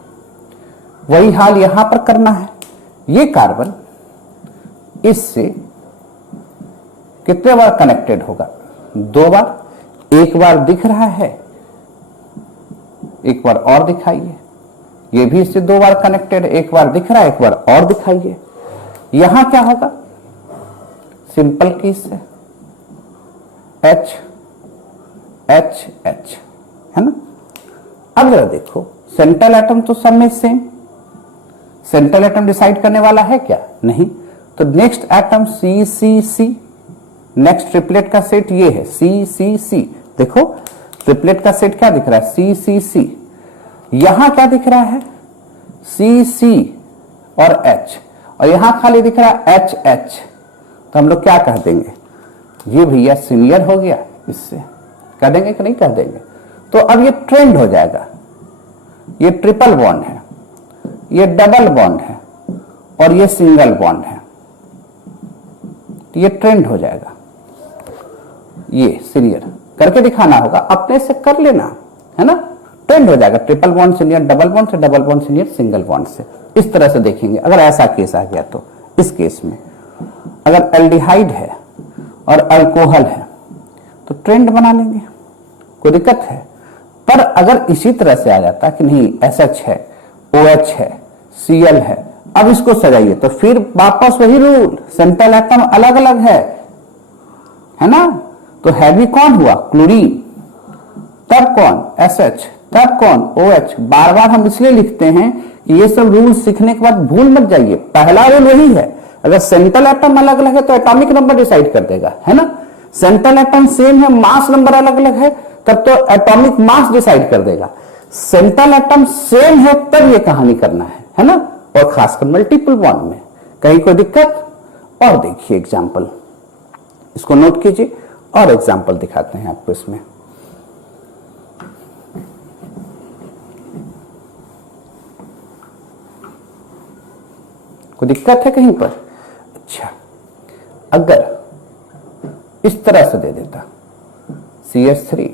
वही हाल यहां पर करना है। ये कार्बन इससे कितने बार कनेक्टेड होगा, 2 बार, एक बार दिख रहा है, एक बार और दिखाइए। ये भी इससे 2 बार कनेक्टेड है, एक बार दिख रहा है, एक बार और दिखाइए। यहां क्या होगा, सिंपल केस है, H H H, है ना। अब जरा देखो, सेंट्रल एटम तो सब में सेम, सेंट्रल एटम डिसाइड करने वाला है क्या, नहीं। तो next atom CCC, next triplet का सेट ये है CCC। देखो ट्रिपलेट का सेट क्या दिख रहा है, CCC। यहां क्या दिख रहा है, CC और H, और यहां खाली दिख रहा है HH। तो हम लोग क्या कह देंगे, ये भैया सीनियर हो गया, इससे कह देंगे कि नहीं कह देंगे। तो अब ये ट्रेंड हो जाएगा, ये ट्रिपल बॉन्ड है, ये डबल बॉन्ड है और ये सिंगल बॉन्ड है, तो ये ट्रेंड हो जाएगा। ये सीनियर करके दिखाना होगा, अपने से कर लेना, है ना। ट्रेंड हो जाएगा, triple bond senior double bond से, double bond senior single bond से। इस तरह से देखेंगे अगर ऐसा केस आ गया तो। इस केस में अगर एल्डिहाइड है और अल्कोहल है तो ट्रेंड बना लेंगे, कोई दिक्कत है। पर अगर इसी तरह से आ जाता कि नहीं SH है, OH है, Cl है, अब इसको सजाइए, तो फिर वापस वही रूल, सेंट्रल एटम अलग अलग है ना। तो हैवी कौन हुआ, क्लोरीन, तब कौन SH, तब कौन OH। बार बार हम इसलिए लिखते हैं कि ये सब रूल सीखने के बाद भूल मत जाइए, पहला रूल वही है। अगर सेंट्रल एटम अलग अलग है तो एटॉमिक नंबर डिसाइड कर देगा, है ना। सेंट्रल एटम सेम है, मास नंबर अलग अलग है, तब तो एटॉमिक मास डिसाइड कर देगा। सेंट्रल एटम सेम है तब ये कहानी करना है ना। और खासकर मल्टीपल बॉन्ड में कहीं कोई दिक्कत। और देखिए एग्जाम्पल, इसको नोट कीजिए और एग्जाम्पल दिखाते हैं आपको इसमें। कोई दिक्कत है कहीं पर? अच्छा, अगर इस तरह से दे देता CH3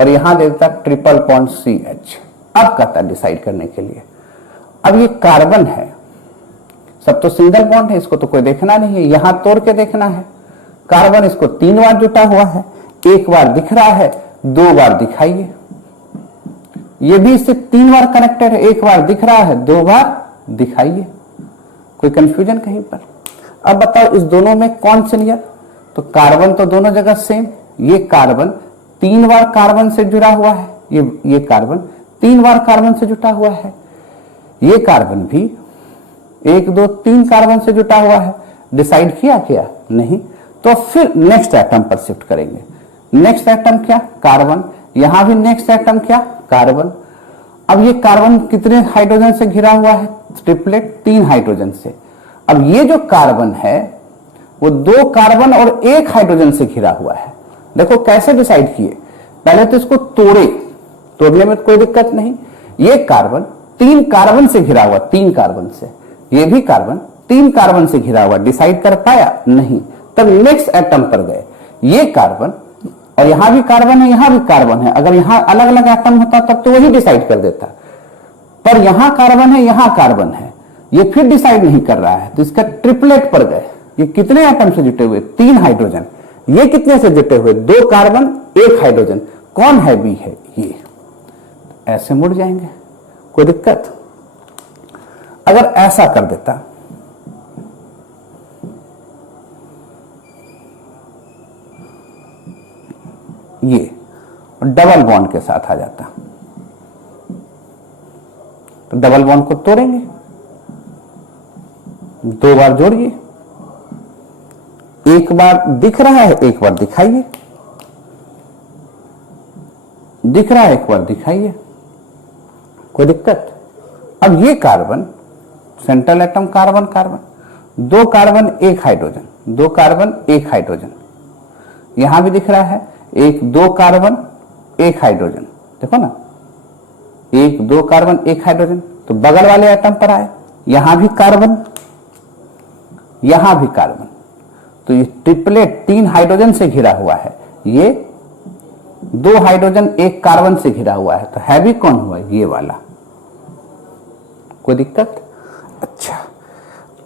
और यहां दे देता ट्रिपल बॉन्ड CH, अब कहता डिसाइड करने के लिए। अब ये कार्बन है, सब तो सिंगल बॉन्ड है, इसको तो कोई देखना नहीं है, यहां तोड़ के देखना है। कार्बन इसको 3 बार जुटा हुआ है, एक बार दिख रहा है, 2 बार दिखाइए। ये भी इससे 3 बार कनेक्टेड है, एक बार दिख रहा है, 2 बार दिखाइए। कोई कंफ्यूजन कहीं पर? अब बताओ इस दोनों में कौन सीनियर? तो कार्बन तो दोनों जगह सेम। ये कार्बन 3 बार कार्बन से जुड़ा हुआ है, ये कार्बन 3 बार कार्बन से जुटा हुआ है, ये कार्बन भी 1 2 3 कार्बन से जुटा हुआ है। डिसाइड किया क्या? नहीं। तो फिर नेक्स्ट एटम पर शिफ्ट करेंगे। नेक्स्ट एटम क्या? कार्बन। यहां भी नेक्स्ट एटम क्या? कार्बन। अब ये कार्बन कितने हाइड्रोजन से घिरा हुआ है? ट्रिपलेट, 3 हाइड्रोजन से। अब ये जो कार्बन है वो 2 कार्बन और 1 हाइड्रोजन से घिरा हुआ है। देखो कैसे डिसाइड किए, पहले तो इसको तोड़ने में कोई दिक्कत नहीं। ये कार्बन 3 कार्बन से घिरा हुआ, 3 कार्बन से, ये भी कार्बन 3 कार्बन से घिरा हुआ। डिसाइड कर पाया? नहीं। तब नेक्स्ट एटम पर गए। ये कार्बन और यहां भी कार्बन है, यहां भी कार्बन है। अगर यहां अलग अलग एटम होता तब तो वही डिसाइड कर देता, पर यहां कार्बन है, यहां कार्बन है, ये फिर डिसाइड नहीं कर रहा है। तो इसका ट्रिपलेट पर गए। ये कितने एटम से जुटे हुए? 3 हाइड्रोजन। ये कितने से जुटे हुए? 2 कार्बन 1 हाइड्रोजन। कौन है? बी है। ये ऐसे मुड़ जाएंगे, कोई दिक्कत? अगर ऐसा कर देता, ये डबल बॉन्ड के साथ आ जाता, तो डबल बॉन्ड को तोड़ेंगे, 2 बार जोड़िए, एक बार दिख रहा है, एक बार दिखाइए, दिख रहा है, एक बार दिखाइए, कोई दिक्कत? अब ये carbon, central atom carbon carbon, 2 carbon 1 hydrogen, 2 carbon 1 hydrogen, यहां भी दिख रहा है 2 कार्बन 1 हाइड्रोजन। देखो ना, 2 कार्बन 1 हाइड्रोजन। तो बगल वाले एटम पर आए, यहां भी कार्बन, यहां भी कार्बन। तो ये ट्रिपलेट 3 हाइड्रोजन से घिरा हुआ है, ये 2 हाइड्रोजन 1 कार्बन से घिरा हुआ है। तो हैवी कौन हुआ? ये वाला। कोई दिक्कत? अच्छा,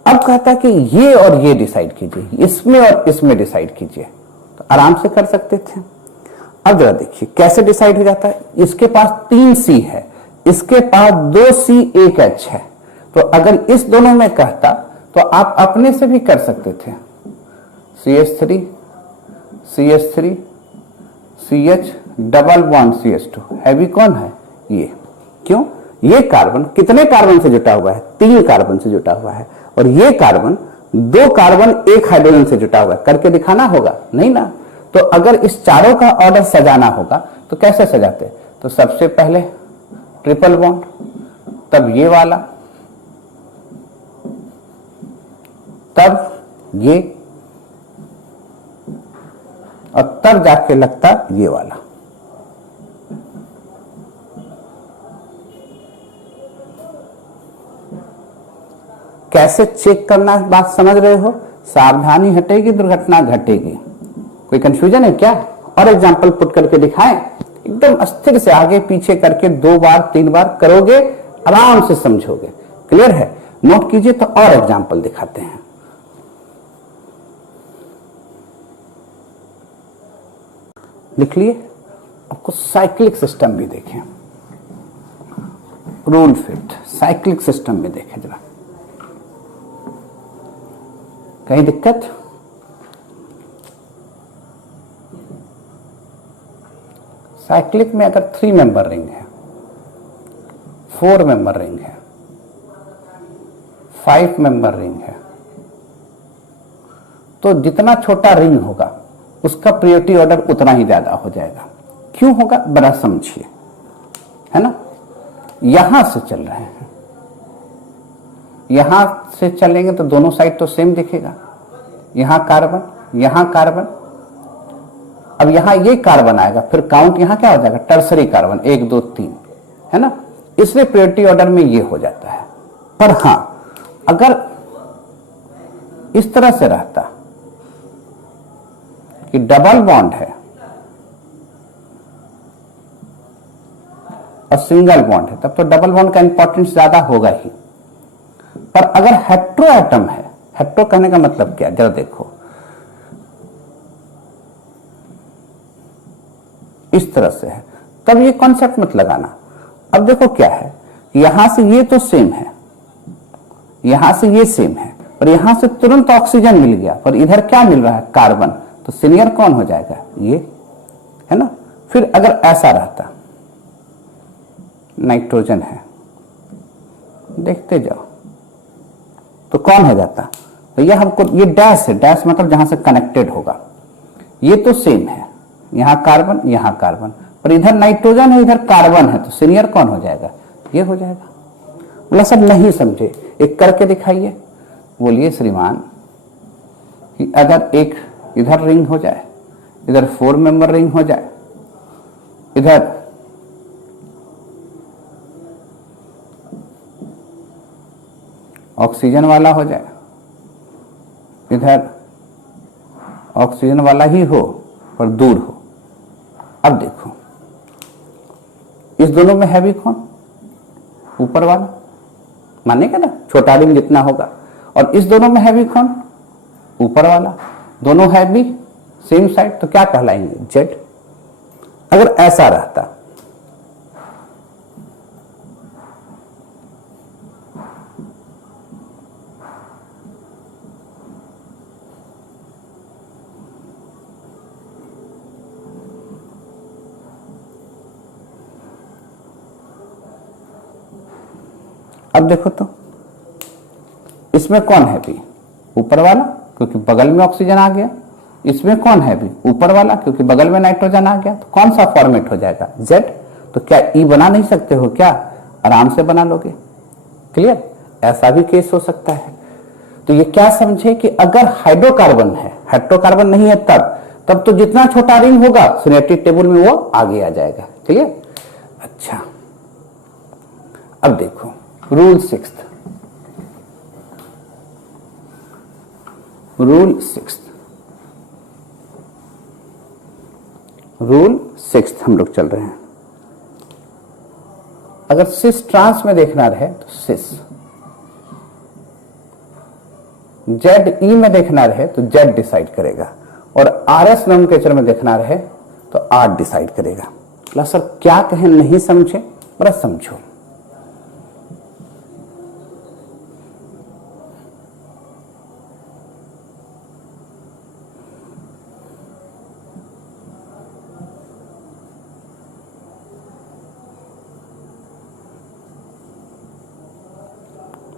अब कहता है कि ये और ये डिसाइड कीजिए, इसमें और इसमें डिसाइड कीजिए। तो आराम से कर सकते थे। अब जरा देखिए कैसे डिसाइड हो जाता है। इसके पास 3 सी है, इसके पास 2 सी 1 एच है। तो अगर इस दोनों में कहता तो आप अपने से भी कर सकते थे, CH3 CH3 CH double bond CH2। Heavy कौन है? ये। क्यों? ये कार्बन कितने कार्बन से जुटा हुआ है? 3 कार्बन से जुटा हुआ है। और ये कार्बन 2 कार्बन 1 हाइड्रोजन से जुटा हुआ है। करके दिखाना होगा, नहीं ना? तो अगर इस चारों का ऑर्डर सजाना होगा तो कैसे सजाते? तो सबसे पहले ट्रिपल बॉन्ड, तब ये वाला, तब ये, और तब जाके लगता ये वाला। कैसे चेक करना, बात समझ रहे हो? सावधानी हटेगी, दुर्घटना घटेगी। कोई कंफ्यूजन है क्या? और एग्जांपल पुट करके दिखाएं। एकदम अस्थिर से आगे पीछे करके 2 बार 3 बार करोगे, आराम से समझोगे। क्लियर है? नोट कीजिए। तो और एग्जांपल दिखाते हैं। लिख लिए? आपको साइक्लिक सिस्टम भी देखें, रूल फिट साइक्लिक सिस्टम में देखें जरा, कहीं दिक्कत? साइक्लिक में अगर 3 मेंबर रिंग है, 4 मेंबर रिंग है, 5 मेंबर रिंग है, तो जितना छोटा रिंग होगा उसका प्रायोरिटी ऑर्डर उतना ही ज्यादा हो जाएगा। क्यों होगा? बड़ा समझिए, है ना? यहां से चल रहे हैं, यहां से चलेंगे तो दोनों साइड तो सेम दिखेगा। यहां कार्बन, यहां कार्बन, अब यहां ये कार्बन आएगा, फिर काउंट यहां क्या हो जाएगा? टर्सरी कार्बन, 1 2 3, है ना? इसलिए प्रायोरिटी ऑर्डर में ये हो जाता है। पर हां, अगर इस तरह से रहता कि डबल बॉन्ड है और सिंगल बॉन्ड है, तब तो डबल बॉन्ड का इंपॉर्टेंस ज्यादा होगा ही। पर अगर हेट्रो एटम है, हेट्रो कहने का मतलब क्या? जरा देखो, इस तरह से है, तब ये कॉन्सेप्ट मत लगाना। अब देखो क्या है, यहां से ये तो सेम है, यहां से ये सेम है, पर यहां से तुरंत ऑक्सीजन मिल गया, पर इधर क्या मिल रहा है, कार्बन, तो सीनियर कौन हो जाएगा, ये है ना। फिर अगर ऐसा रहता, नाइट्रोजन है, देखते जाओ तो कौन हो जाता भैया, हमको ये डैश है, डैश मतलब जहां से कनेक्टेड होगा, ये तो सेम है, यहां कार्बन यहां कार्बन, पर इधर नाइट्रोजन है इधर कार्बन है, तो सीनियर कौन हो जाएगा, ये हो जाएगा। बोला सब नहीं समझे, एक करके दिखाइए। बोलिए श्रीमान कि अगर एक इधर रिंग हो जाए, इधर 4 मेंबर रिंग हो जाए, इधर ऑक्सीजन वाला हो जाए, इधर ऑक्सीजन वाला ही हो पर दूर हो। अब देखो इस दोनों में हैवी कौन, ऊपर वाला, मानेगा ना, छोटा रिंग जितना होगा, और इस दोनों में हैवी कौन, ऊपर वाला, दोनों हैवी सेम साइड, तो क्या कहलाएंगे, जेड। अगर ऐसा रहता, अब देखो तो इसमें कौन है भी, ऊपर वाला, क्योंकि बगल में ऑक्सीजन आ गया। इसमें कौन है भी, ऊपर वाला, क्योंकि बगल में नाइट्रोजन आ गया। तो कौन सा फॉर्मेट हो जाएगा, जेड। तो क्या ई बना नहीं सकते हो क्या, आराम से बना लोगे, क्लियर। ऐसा भी केस हो सकता है। तो ये क्या समझे कि अगर हाइड्रोकार्बन है, हेट्रोकार्बन नहीं है, तब तो जितना छोटा रिंग होगा सिनेप्टिक टेबल में वो आगे आ जाएगा, क्लियर। अच्छा अब देखो रूल 6, रूल 6 हम लोग चल रहे हैं। अगर सिस ट्रांस में देखना रहे तो सिस, जेड ई में देखना रहे तो जेड डिसाइड करेगा, और आरएस नोमेनक्लेचर में देखना रहे तो आर डिसाइड करेगा। बोला सर क्या कहें, नहीं समझे, बड़ा समझो।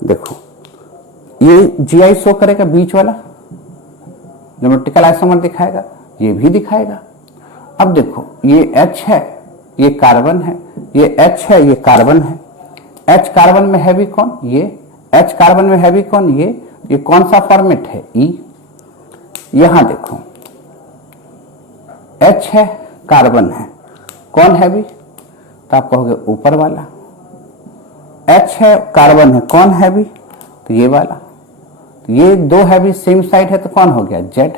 देखो ये जीआई शो करेगा, बीच वाला ज्योमेट्रिकल आइसोमर दिखाएगा, ये भी दिखाएगा। अब देखो ये H है, ये कार्बन है, ये H है, ये कार्बन है। H कार्बन में हैवी कौन, ये H कार्बन में हैवी कौन, ये कौन सा फॉर्मेट है, E। यहां देखो H है, कार्बन है, कौन हैवी, तो आप कहोगे ऊपर वाला। H है, कार्बन है, कौन हैवी, तो ये वाला। तो ये दो हैवी सेम साइड है तो कौन हो गया, जेड।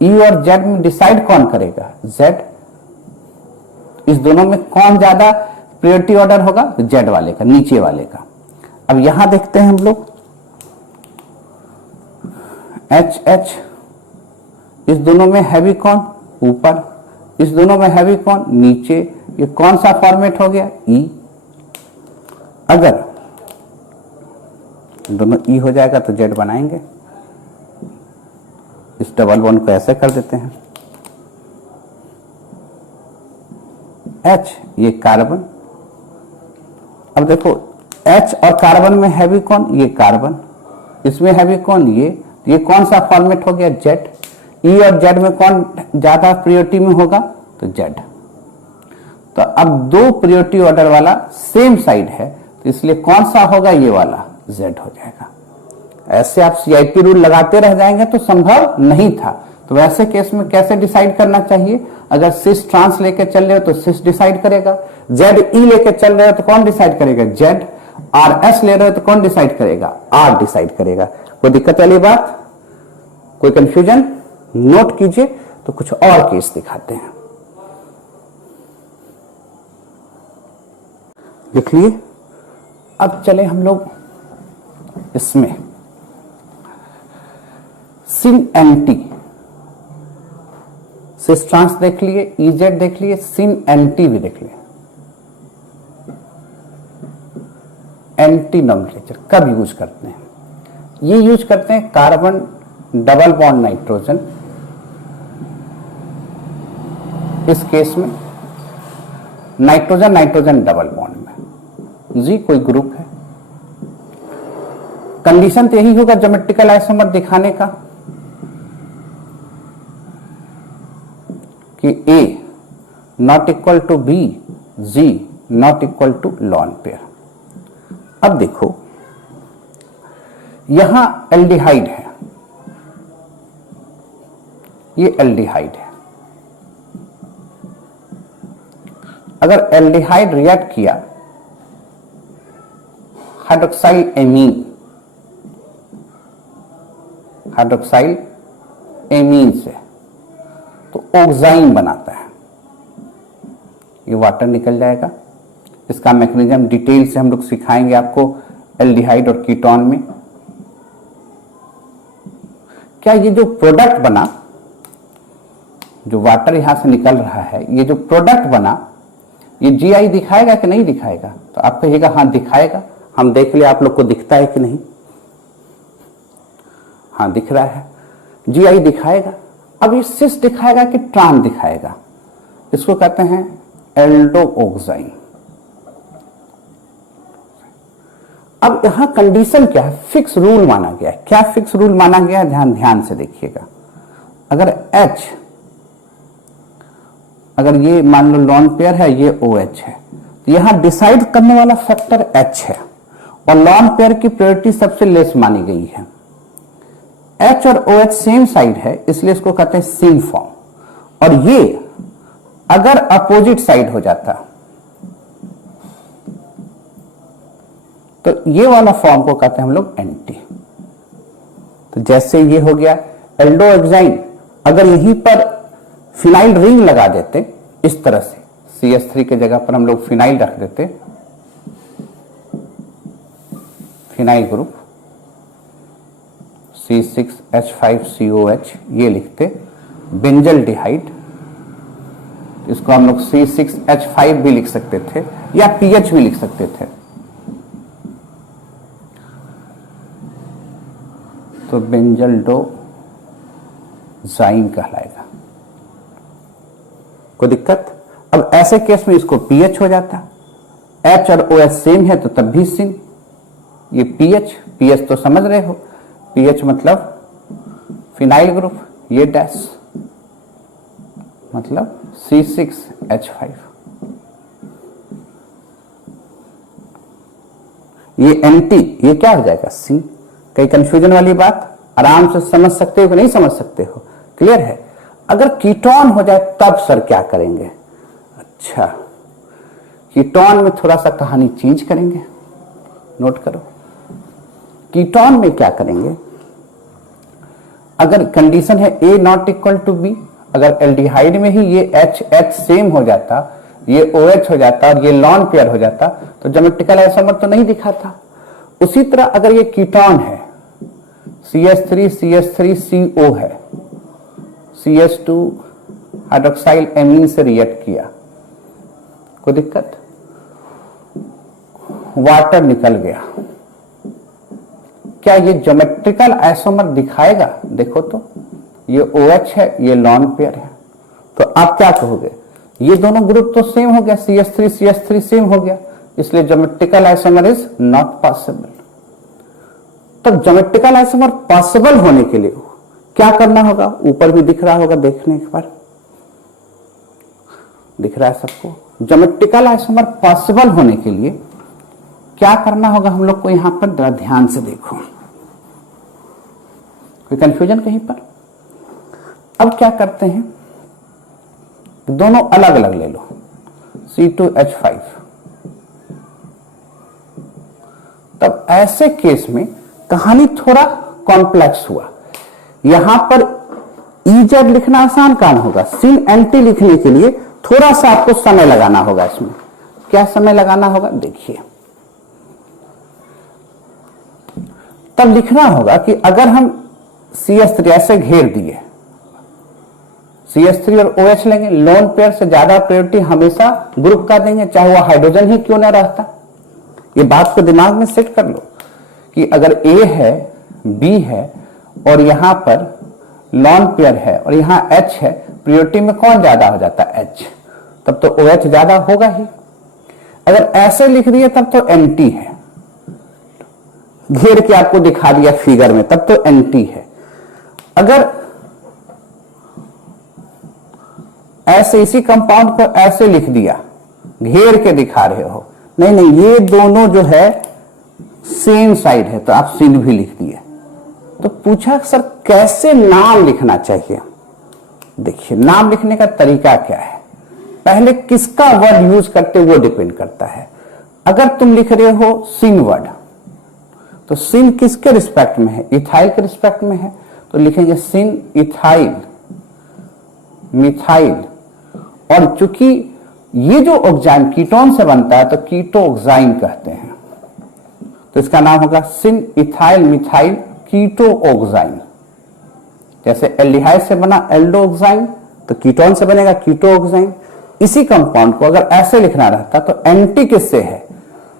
ई और जेड में डिसाइड कौन करेगा, जेड। इस दोनों में कौन ज्यादा प्रायोरिटी ऑर्डर होगा, तो जेड वाले का, नीचे वाले का। अब यहां देखते हैं हम लोग एच एच, इस दोनों में हैवी कौन, ऊपर, इस दोनों में हैवी कौन, नीचे। ये कौन सा फॉर्मेट हो गया, ई। अगर दोनों ई हो जाएगा तो जेड बनाएंगे। इस डबल बॉन्ड को ऐसे कर देते हैं, H ये कार्बन। अब देखो H और कार्बन में हैवी कौन, ये कार्बन, इसमें हैवी कौन, ये कौन सा फॉर्मेट हो गया, जेड। ई और जेड में कौन ज्यादा प्रायोरिटी में होगा, तो जेड। तो अब दो प्रायोरिटी ऑर्डर वाला सेम साइड है, तो इसलिए कौन सा होगा, ये वाला, जेड हो जाएगा। ऐसे आप सीआईपी रूल लगाते रह जाएंगे तो संभव नहीं था। तो वैसे केस में कैसे डिसाइड करना चाहिए, अगर सिस ट्रांस लेके चल रहे हो तो सिस डिसाइड करेगा, जेड ई लेके चल रहे हो तो कौन डिसाइड करेगा, जेड। आर एस ले रहे हो तो कौन डिसाइड करेगा, आर डिसाइड करेगा। कोई दिक्कत वाली बात, कोई कंफ्यूजन, नोट कीजिए। तो कुछ और केस दिखाते हैं, लिख लिए। अब चले हम लोग इसमें सिन एंटी, सिस ट्रांस देख लिए, इजेड देख लिए, सिन एंटी भी देख लिए। एंटी नोमेनक्लेचर कब यूज करते हैं, ये यूज करते हैं कार्बन डबल बॉन्ड नाइट्रोजन। इस केस में नाइट्रोजन नाइट्रोजन डबल बॉन्ड में जी कोई ग्रुप है। कंडीशन तो यही होगा ज्योमेट्रिकल आइसोमर दिखाने का कि A not equal to B, G not equal to lone pair. अब देखो यहां एल्डिहाइड है, ये एल्डिहाइड है। अगर एल्डिहाइड रिएक्ट किया हाइड्रोक्साइल एमीन, हाइड्रोक्साइल एमीन से तो ऑक्साइन बनाता है, ये वाटर निकल जाएगा। इसका मैकेनिज्म डिटेल से हम लोग सिखाएंगे आपको एल्डिहाइड और कीटोन में। क्या ये जो प्रोडक्ट बना, जो वाटर यहां से निकल रहा है, ये जो प्रोडक्ट बना ये जीआई दिखाएगा कि नहीं दिखाएगा? तो आप कहिएगा हाँ दिखाएगा। हम देख ले आप लोग को दिखता है कि नहीं? हाँ दिख रहा है, जीआई दिखाएगा। अब ये सिस दिखाएगा कि ट्रांस दिखाएगा? इसको कहते हैं एल्डोऑक्साइन। अब यहां कंडीशन क्या है? फिक्स रूल माना गया है। क्या फिक्स रूल माना गया है? ध्यान से देखिएगा। अगर H, अगर ये मान लो लॉन पेयर है, ये OH है, तो यहां डिसाइड करने वाला फैक्टर H है और लॉन पेयर की प्रायोरिटी सबसे लेस मानी गई है। H और OH सेम साइड है, इसलिए इसको कहते हैं सिन फॉर्म। और ये अगर अपोजिट साइड हो जाता तो ये वाला फॉर्म को कहते हैं हम लोग एंटी। तो जैसे ये हो गया एल्डोऑक्साइन, अगर यहीं पर फिनाइल रिंग लगा देते इस तरह से, CH3 के जगह पर हम लोग फिनाइल रख देते, फिनाइल ग्रुप C6H5COH, ये लिखते बेंजल डिहाइड, इसको हम लोग C6H5 भी लिख सकते थे या PH भी लिख सकते थे। तो बेंजल डो जाइन कहलाएगा। कोई दिक्कत? अब ऐसे केस में इसको पीएच हो जाता, H और OH सेम है तो तब भी सिन। ये पीएच तो समझ रहे हो, पीएच मतलब फिनाइल ग्रुप, ये डैश मतलब C6H5। ये एंटी, ये क्या हो जाएगा? सी। कई कंफ्यूजन वाली बात? आराम से समझ सकते हो कि नहीं समझ सकते हो? क्लियर है? अगर कीटोन हो जाए तब सर क्या करेंगे? अच्छा, कीटोन में थोड़ा सा कहानी चेंज करेंगे, नोट करो। कीटोन में क्या करेंगे? अगर कंडीशन है A not equal to B, अगर एल्डिहाइड में ही ये H सेम हो जाता, ये OH हो जाता और ये लॉन पेयर हो जाता तो ज्योमेट्रिकल आइसोमर तो नहीं दिखाता। उसी तरह अगर ये कीटोन है, CH3 है, CH2 हाइड्रोक्साइल एमीन से रिएक्ट किया, कोई दिक्कत? वाटर निकल गया, क्या ये ज्योमेट्रिकल आइसोमर दिखाएगा? देखो तो ये OH है, ये लॉन पेयर है, तो आप क्या कहोगे? ये दोनों ग्रुप तो सेम हो गया, CH3 सेम हो गया, इसलिए geometrical isomer is not possible. तो ज्योमेट्रिकल आइसोमर पॉसिबल होने के लिए क्या करना होगा? ऊपर भी दिख रहा होगा, देखने एक बार, दिख रहा है सबको? ज्योमेट्रिकल आइसोमर पॉसिबल होने के लिए क्या करना होगा हम लोग को? यहां पर ध्यान से देखो, कोई कंफ्यूजन कहीं पर? अब क्या करते हैं, दोनों अलग अलग ले लो, C2H5। तब ऐसे केस में कहानी थोड़ा कॉम्प्लेक्स हुआ। यहां पर EZ लिखना आसान काम होगा, सिन एंटी लिखने के लिए थोड़ा सा आपको समय लगाना होगा। इसमें क्या समय लगाना होगा? देखिए, तब लिखना होगा कि अगर हम CH3 ऐसे घेर दिए, CH3 और OH लेंगे, लोन पेयर से ज्यादा प्रायोरिटी हमेशा ग्रुप का देंगे, चाहे वो हाइड्रोजन ही क्यों ना रहता। ये बात को दिमाग में सेट कर लो कि अगर A है, B है और यहां पर लॉन पेयर है और यहां H है, प्रियोरिटी में कौन ज्यादा हो जाता है? H। तब तो OH ज्यादा होगा ही। अगर ऐसे लिख दिए तब तो एंटी है, घेर के आपको दिखा दिया फिगर में, तब तो एंटी है। अगर ऐसे इसी कंपाउंड को ऐसे लिख दिया, घेर के दिखा रहे हो, नहीं नहीं ये दोनों जो है सेम साइड है, तो आप सिन भी लिख दिए। तो पूछा सर कैसे नाम लिखना चाहिए? देखिए नाम लिखने का तरीका क्या है, पहले किसका वर्ड यूज करते वो डिपेंड करता है। अगर तुम लिख रहे हो सिन वर्ड, तो सिन किसके रिस्पेक्ट में है? इथाइल के रिस्पेक्ट में है, तो लिखेंगे सिन इथाइल मिथाइल। और चूंकि ये जो ऑक्साइन कीटोन से बनता है तो कीटो ऑक्साइन कहते हैं, तो इसका नाम होगा सिन इथाइल मिथाइल कीटो ऑक्साइन। जैसे एल्डिहाइड से बना एल्डो ऑक्साइन, तो कीटोन से बनेगा कीटो ऑक्साइन। इसी कंपाउंड को अगर ऐसे लिखना रहता तो एंटी किससे है?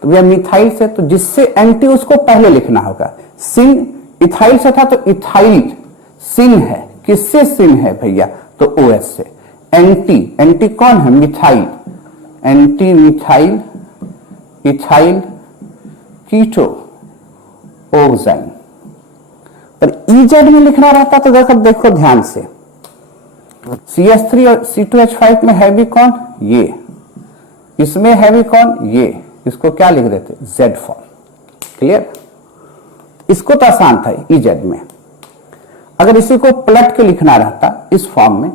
तो भैया मिथाइल से, तो जिससे एंटी उसको पहले लिखना होगा। सिन इथाइल से था तो इथाइल सिन है, किससे सिन है भैया? तो OH से। एंटी, एंटी कौन है? मिथाइल, एंटी मिथाइल इथाइल कीटो ऑक्साइन। पर EZ में लिखना रहता तो देखो ध्यान से, CH3 और C2H5 में हैवी कौन? ये। इसमें हैवी कौन? ये। इसको क्या लिख देते? Z form. क्लियर? इसको तो आसान था EZ में। अगर इसी को पलट के लिखना रहता इस फॉर्म में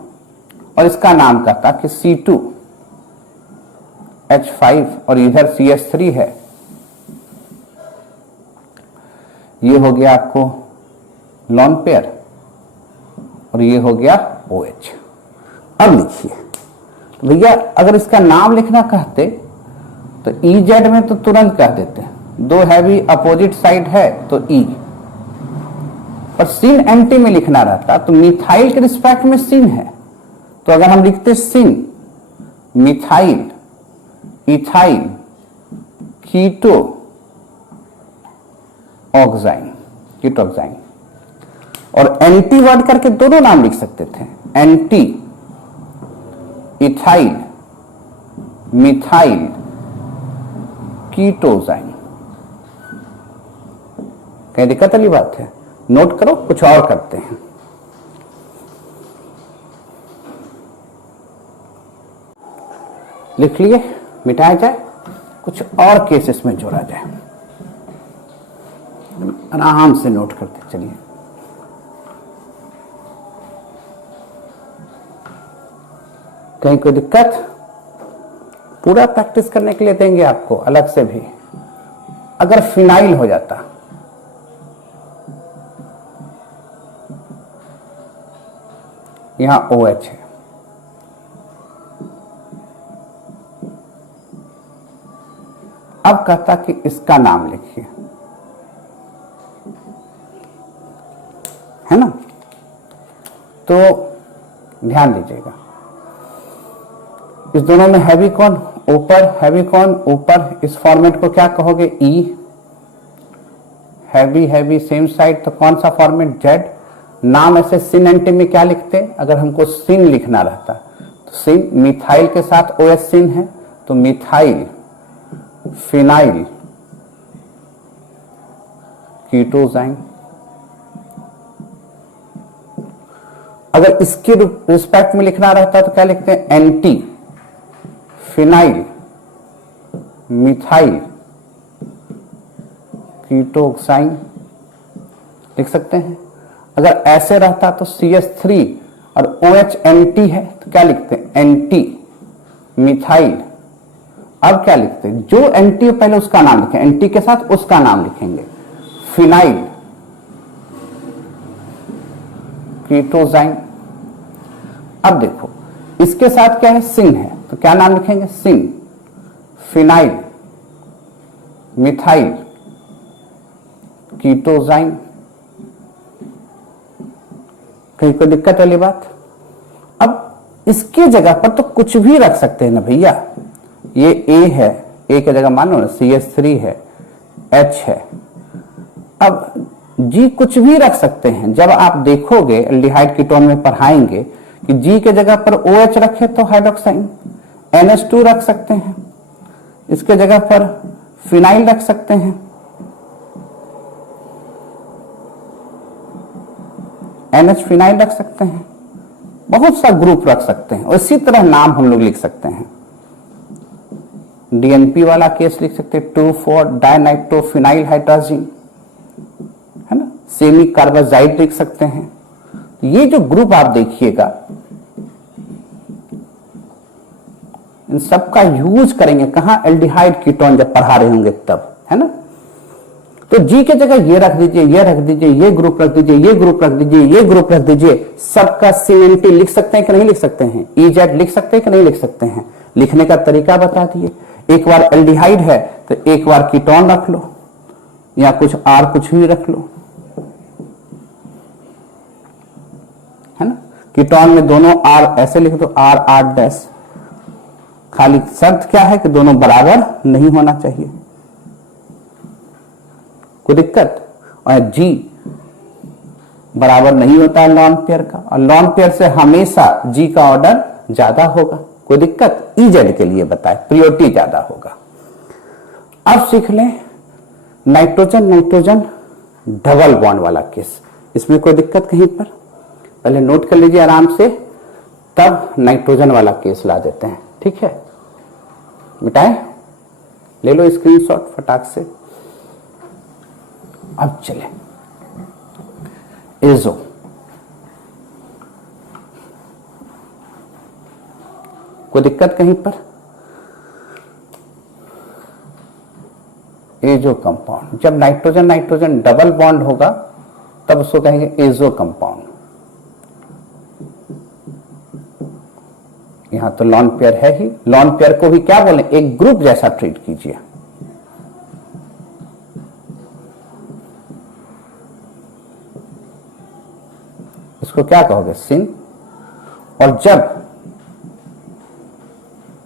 और इसका नाम कहता कि C2H5 और इधर CH3 है, ये हो गया आपको लॉन पेयर और ये हो गया OH। अब लिखिए भैया, अगर इसका नाम लिखना कहते तो EZ में तो तुरंत कह देते, दो हैवी अपोजिट साइड है तो E। पर सिन एंटी में लिखना रहता तो मिथाइल के रिस्पेक्ट में सिन है, तो अगर हम लिखते सिन मिथाइल इथाइल कीटो ऑक्साइन, कीटो ऑक्साइन। और एंटी वर्ड करके दोनों नाम लिख सकते थे, एंटी इथाइल मिथाइल कीटोजाइन। कहीं दिक्कत वाली बात है? नोट करो, कुछ और करते हैं। लिख लिए, मिटाया जाए, कुछ और केसेस में जोड़ा जाए। आराम से नोट करते चलिए। कहीं कोई दिक्कत? पूरा प्रैक्टिस करने के लिए देंगे आपको अलग से भी। अगर फिनाइल हो जाता, यहां OH है, अब कहता कि इसका नाम लिखिए, है ना? तो ध्यान दीजिएगा, इस दोनों में हैवी कौन? ऊपर। हैवी कौन? ऊपर। इस फॉर्मेट को क्या कहोगे? E। Heavy heavy same side, तो कौन सा फॉर्मेट? Z। नाम ऐसे सिन एंटी में क्या लिखते? अगर हमको सिन लिखना रहता तो सिन मिथाइल के साथ OH सिन है, तो मिथाइल फिनाइल कीटोजाइन। अगर इसके रिस्पेक्ट में लिखना रहता तो क्या लिखते हैं? एंटी फिनाइल मिथाइल कीटोक्साइन लिख सकते हैं। अगर ऐसे रहता तो CH3 और OH एंटी है तो क्या लिखते हैं? Anti methyl. अब क्या लिखते हैं? जो एंटी है पहले उसका नाम लिखें, एंटी के साथ उसका नाम लिखेंगे, फिनाइल कीटोजाइन। अब देखो इसके साथ क्या है? सिन है, तो क्या नाम लिखेंगे? सिन फिनाइल मिथाइल कीटोजाइन। कहीं कोई दिक्कत वाली बात? अब इसकी जगह पर तो कुछ भी रख सकते हैं ना भैया। ये A है, A की जगह मान लो ना CH3 है, H है। अब जी कुछ भी रख सकते हैं। जब आप देखोगे एल्डिहाइड कीटोन में पढ़ाएंगे कि जी के जगह पर OH रखे तो हाइड्रोक्साइन, NH2 रख सकते हैं, इसके जगह पर फिनाइल रख सकते हैं, NH फिनाइल रख सकते हैं, बहुत सा ग्रुप रख सकते हैं। और इसी तरह नाम हम लोग लिख सकते हैं। DNP वाला केस लिख सकते हैं 2,4 डाइनाइट्रोफिनाइल हाइड्राजीन, है ना। सेमी कार्बाजाइड लिख सकते हैं। ये जो ग्रुप आप देखिएगा इन सबका यूज करेंगे कहां, एल्डिहाइड कीटोन जब पढ़ा रहे होंगे तब, है ना। तो जी के जगह ये रख दीजिए, ये रख दीजिए, ये ग्रुप रख दीजिए, ये ग्रुप रख दीजिए, ये ग्रुप रख दीजिए। सबका CNT लिख सकते हैं कि नहीं लिख सकते हैं, EZ लिख सकते हैं कि नहीं लिख सकते हैं। लिखने का तरीका बता दिए। एक बार एल्डिहाइड है तो एक बार कीटोन रख लो या कुछ R कुछ भी रख लो, है ना। कीटोन में दोनों R ऐसे लिख दो, R डैश। खाली शर्त क्या है कि दोनों बराबर नहीं होना चाहिए, कोई दिक्कत। और जी बराबर नहीं होता है लॉन पेयर का, और लॉन पेयर से हमेशा जी का ऑर्डर ज्यादा होगा, कोई दिक्कत। EZ के लिए बताए प्रियोरिटी ज्यादा होगा। अब सीख लें नाइट्रोजन नाइट्रोजन डबल बॉन्ड वाला केस। इसमें कोई दिक्कत कहीं पर, पहले नोट कर लीजिए आराम से, तब नाइट्रोजन वाला केस ला देते हैं। ठीक है, मिटाएं, ले लो स्क्रीनशॉट फटाक से। अब चले एजो। कोई दिक्कत कहीं पर, एजो कंपाउंड। जब नाइट्रोजन नाइट्रोजन डबल बॉन्ड होगा तब उसको कहेंगे एजो कंपाउंड। यहां तो लॉन पेयर है ही, लॉन पेयर को भी क्या बोले, एक ग्रुप जैसा ट्रीट कीजिए। इसको क्या कहोगे, सिन। और जब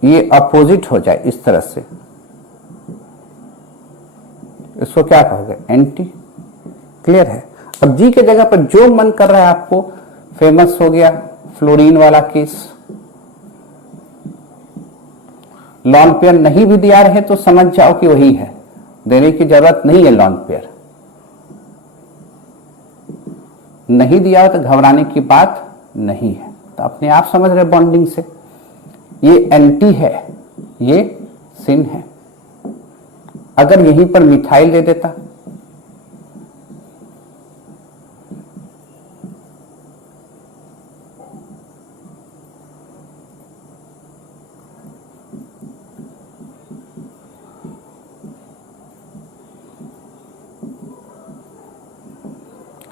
ये अपोजिट हो जाए इस तरह से, इसको क्या कहोगे, एंटी। क्लियर है। अब जी के जगह पर जो मन कर रहा है आपको, फेमस हो गया फ्लोरीन वाला केस। लॉन पेयर नहीं भी दिया रहे तो समझ जाओ कि वही है, देने की जरूरत नहीं है। लॉन पेयर नहीं दिया हो तो घबराने की बात नहीं है, तो अपने आप समझ रहे बॉन्डिंग से। ये एंटी है, ये सिन है। अगर यहीं पर मिथाइल दे देता,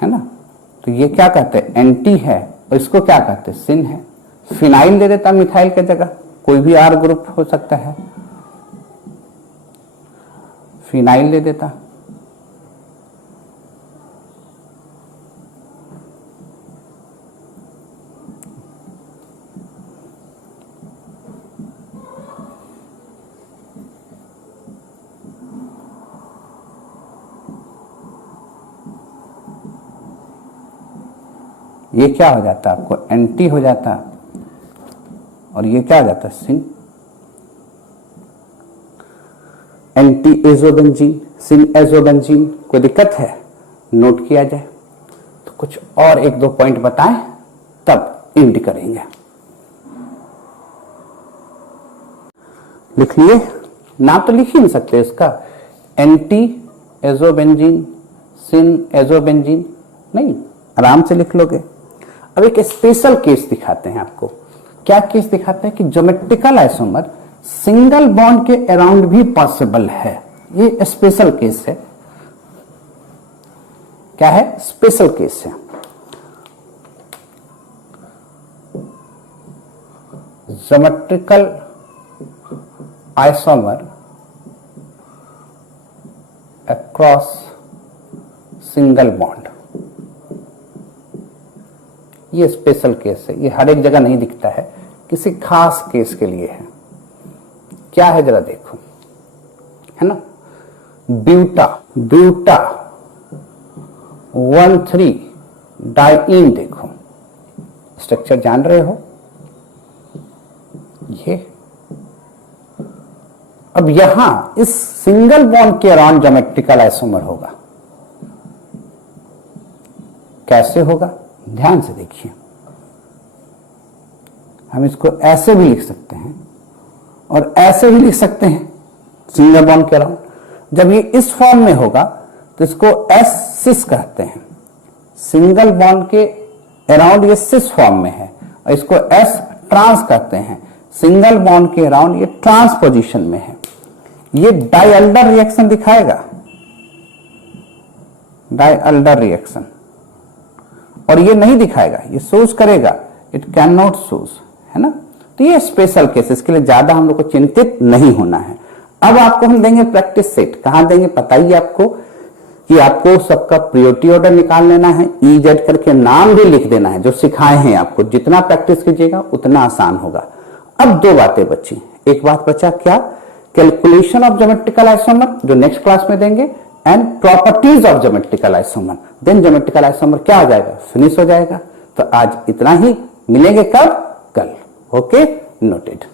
है ना, तो ये क्या कहते हैं, एंटी है। और इसको क्या कहते हैं, सिन है। फिनाइल दे देता मिथाइल के जगह, कोई भी R ग्रुप हो सकता है, फिनाइल दे देता। ये क्या हो जाता है आपको, एंटी हो जाता, और ये क्या हो जाता है, सिन। एंटी एजोबेंजीन, सिन एजोबेंजीन। कोई दिक्कत है, नोट किया जाए। तो कुछ और एक दो पॉइंट बताएं तब इंड करेंगे। लिख लिए, ना तो लिख ही नहीं सकते इसका, एंटी एजोबेंजीन, सिन एजोबेंजीन, नहीं, आराम से लिख लोगे। अब एक स्पेशल केस दिखाते हैं आपको। क्या केस दिखाते हैं कि ज्योमेट्रिकल आइसोमर सिंगल बॉन्ड के अराउंड भी पॉसिबल है। ये स्पेशल केस है। क्या है, स्पेशल केस है। Geometrical isomer across single bond, ये स्पेशल केस है। ये हर एक जगह नहीं दिखता है, किसी खास केस के लिए है। क्या है जरा देखो, है ना, ब्यूटा, ब्यूटा 1,3 डाइईन। देखो स्ट्रक्चर जान रहे हो ये। अब यहां इस सिंगल बॉन्ड के अराउंड ज्योमेट्रिकल आइसोमर होगा। कैसे होगा, ध्यान से देखिए। हम इसको ऐसे भी लिख सकते हैं और ऐसे भी लिख सकते हैं, सिंगल बॉन्ड के अराउंड। जब ये इस फॉर्म में होगा तो इसको एस सिस कहते हैं। सिंगल बॉन्ड के अराउंड ये सिस फॉर्म में है और इसको एस ट्रांस कहते हैं। सिंगल बॉन्ड के अराउंड ये ट्रांस पोजीशन में है। ये डाइएल्डर रिएक्शन दिखाएगा, डाइएल्डर रिएक्शन। और ये नहीं दिखाएगा, ये शोज करेगा, इट कैन नॉट शोज, है ना। तो ये स्पेशल केस, इसके लिए ज्यादा हम लोग को चिंतित नहीं होना है। अब आपको हम देंगे प्रैक्टिस सेट। कहां देंगे पता ही आपको कि आपको सबका प्रायोरिटी ऑर्डर निकाल लेना है, EZ करके नाम भी लिख देना है जो सिखाए हैं आपको। जितना प्रैक्टिस कीजिएगा उतना आसान होगा। अब दो बातें बची। एक बात बचा क्या, कैलकुलेशन ऑफ ज्योमेट्रिकल आइसोमर जो नेक्स्ट क्लास में देंगे, and properties of geometrical isomer. Then geometrical isomer क्या हो जाएगा, फिनिश हो जाएगा। तो आज इतना ही, मिलेंगे कब, कल। Okay, noted.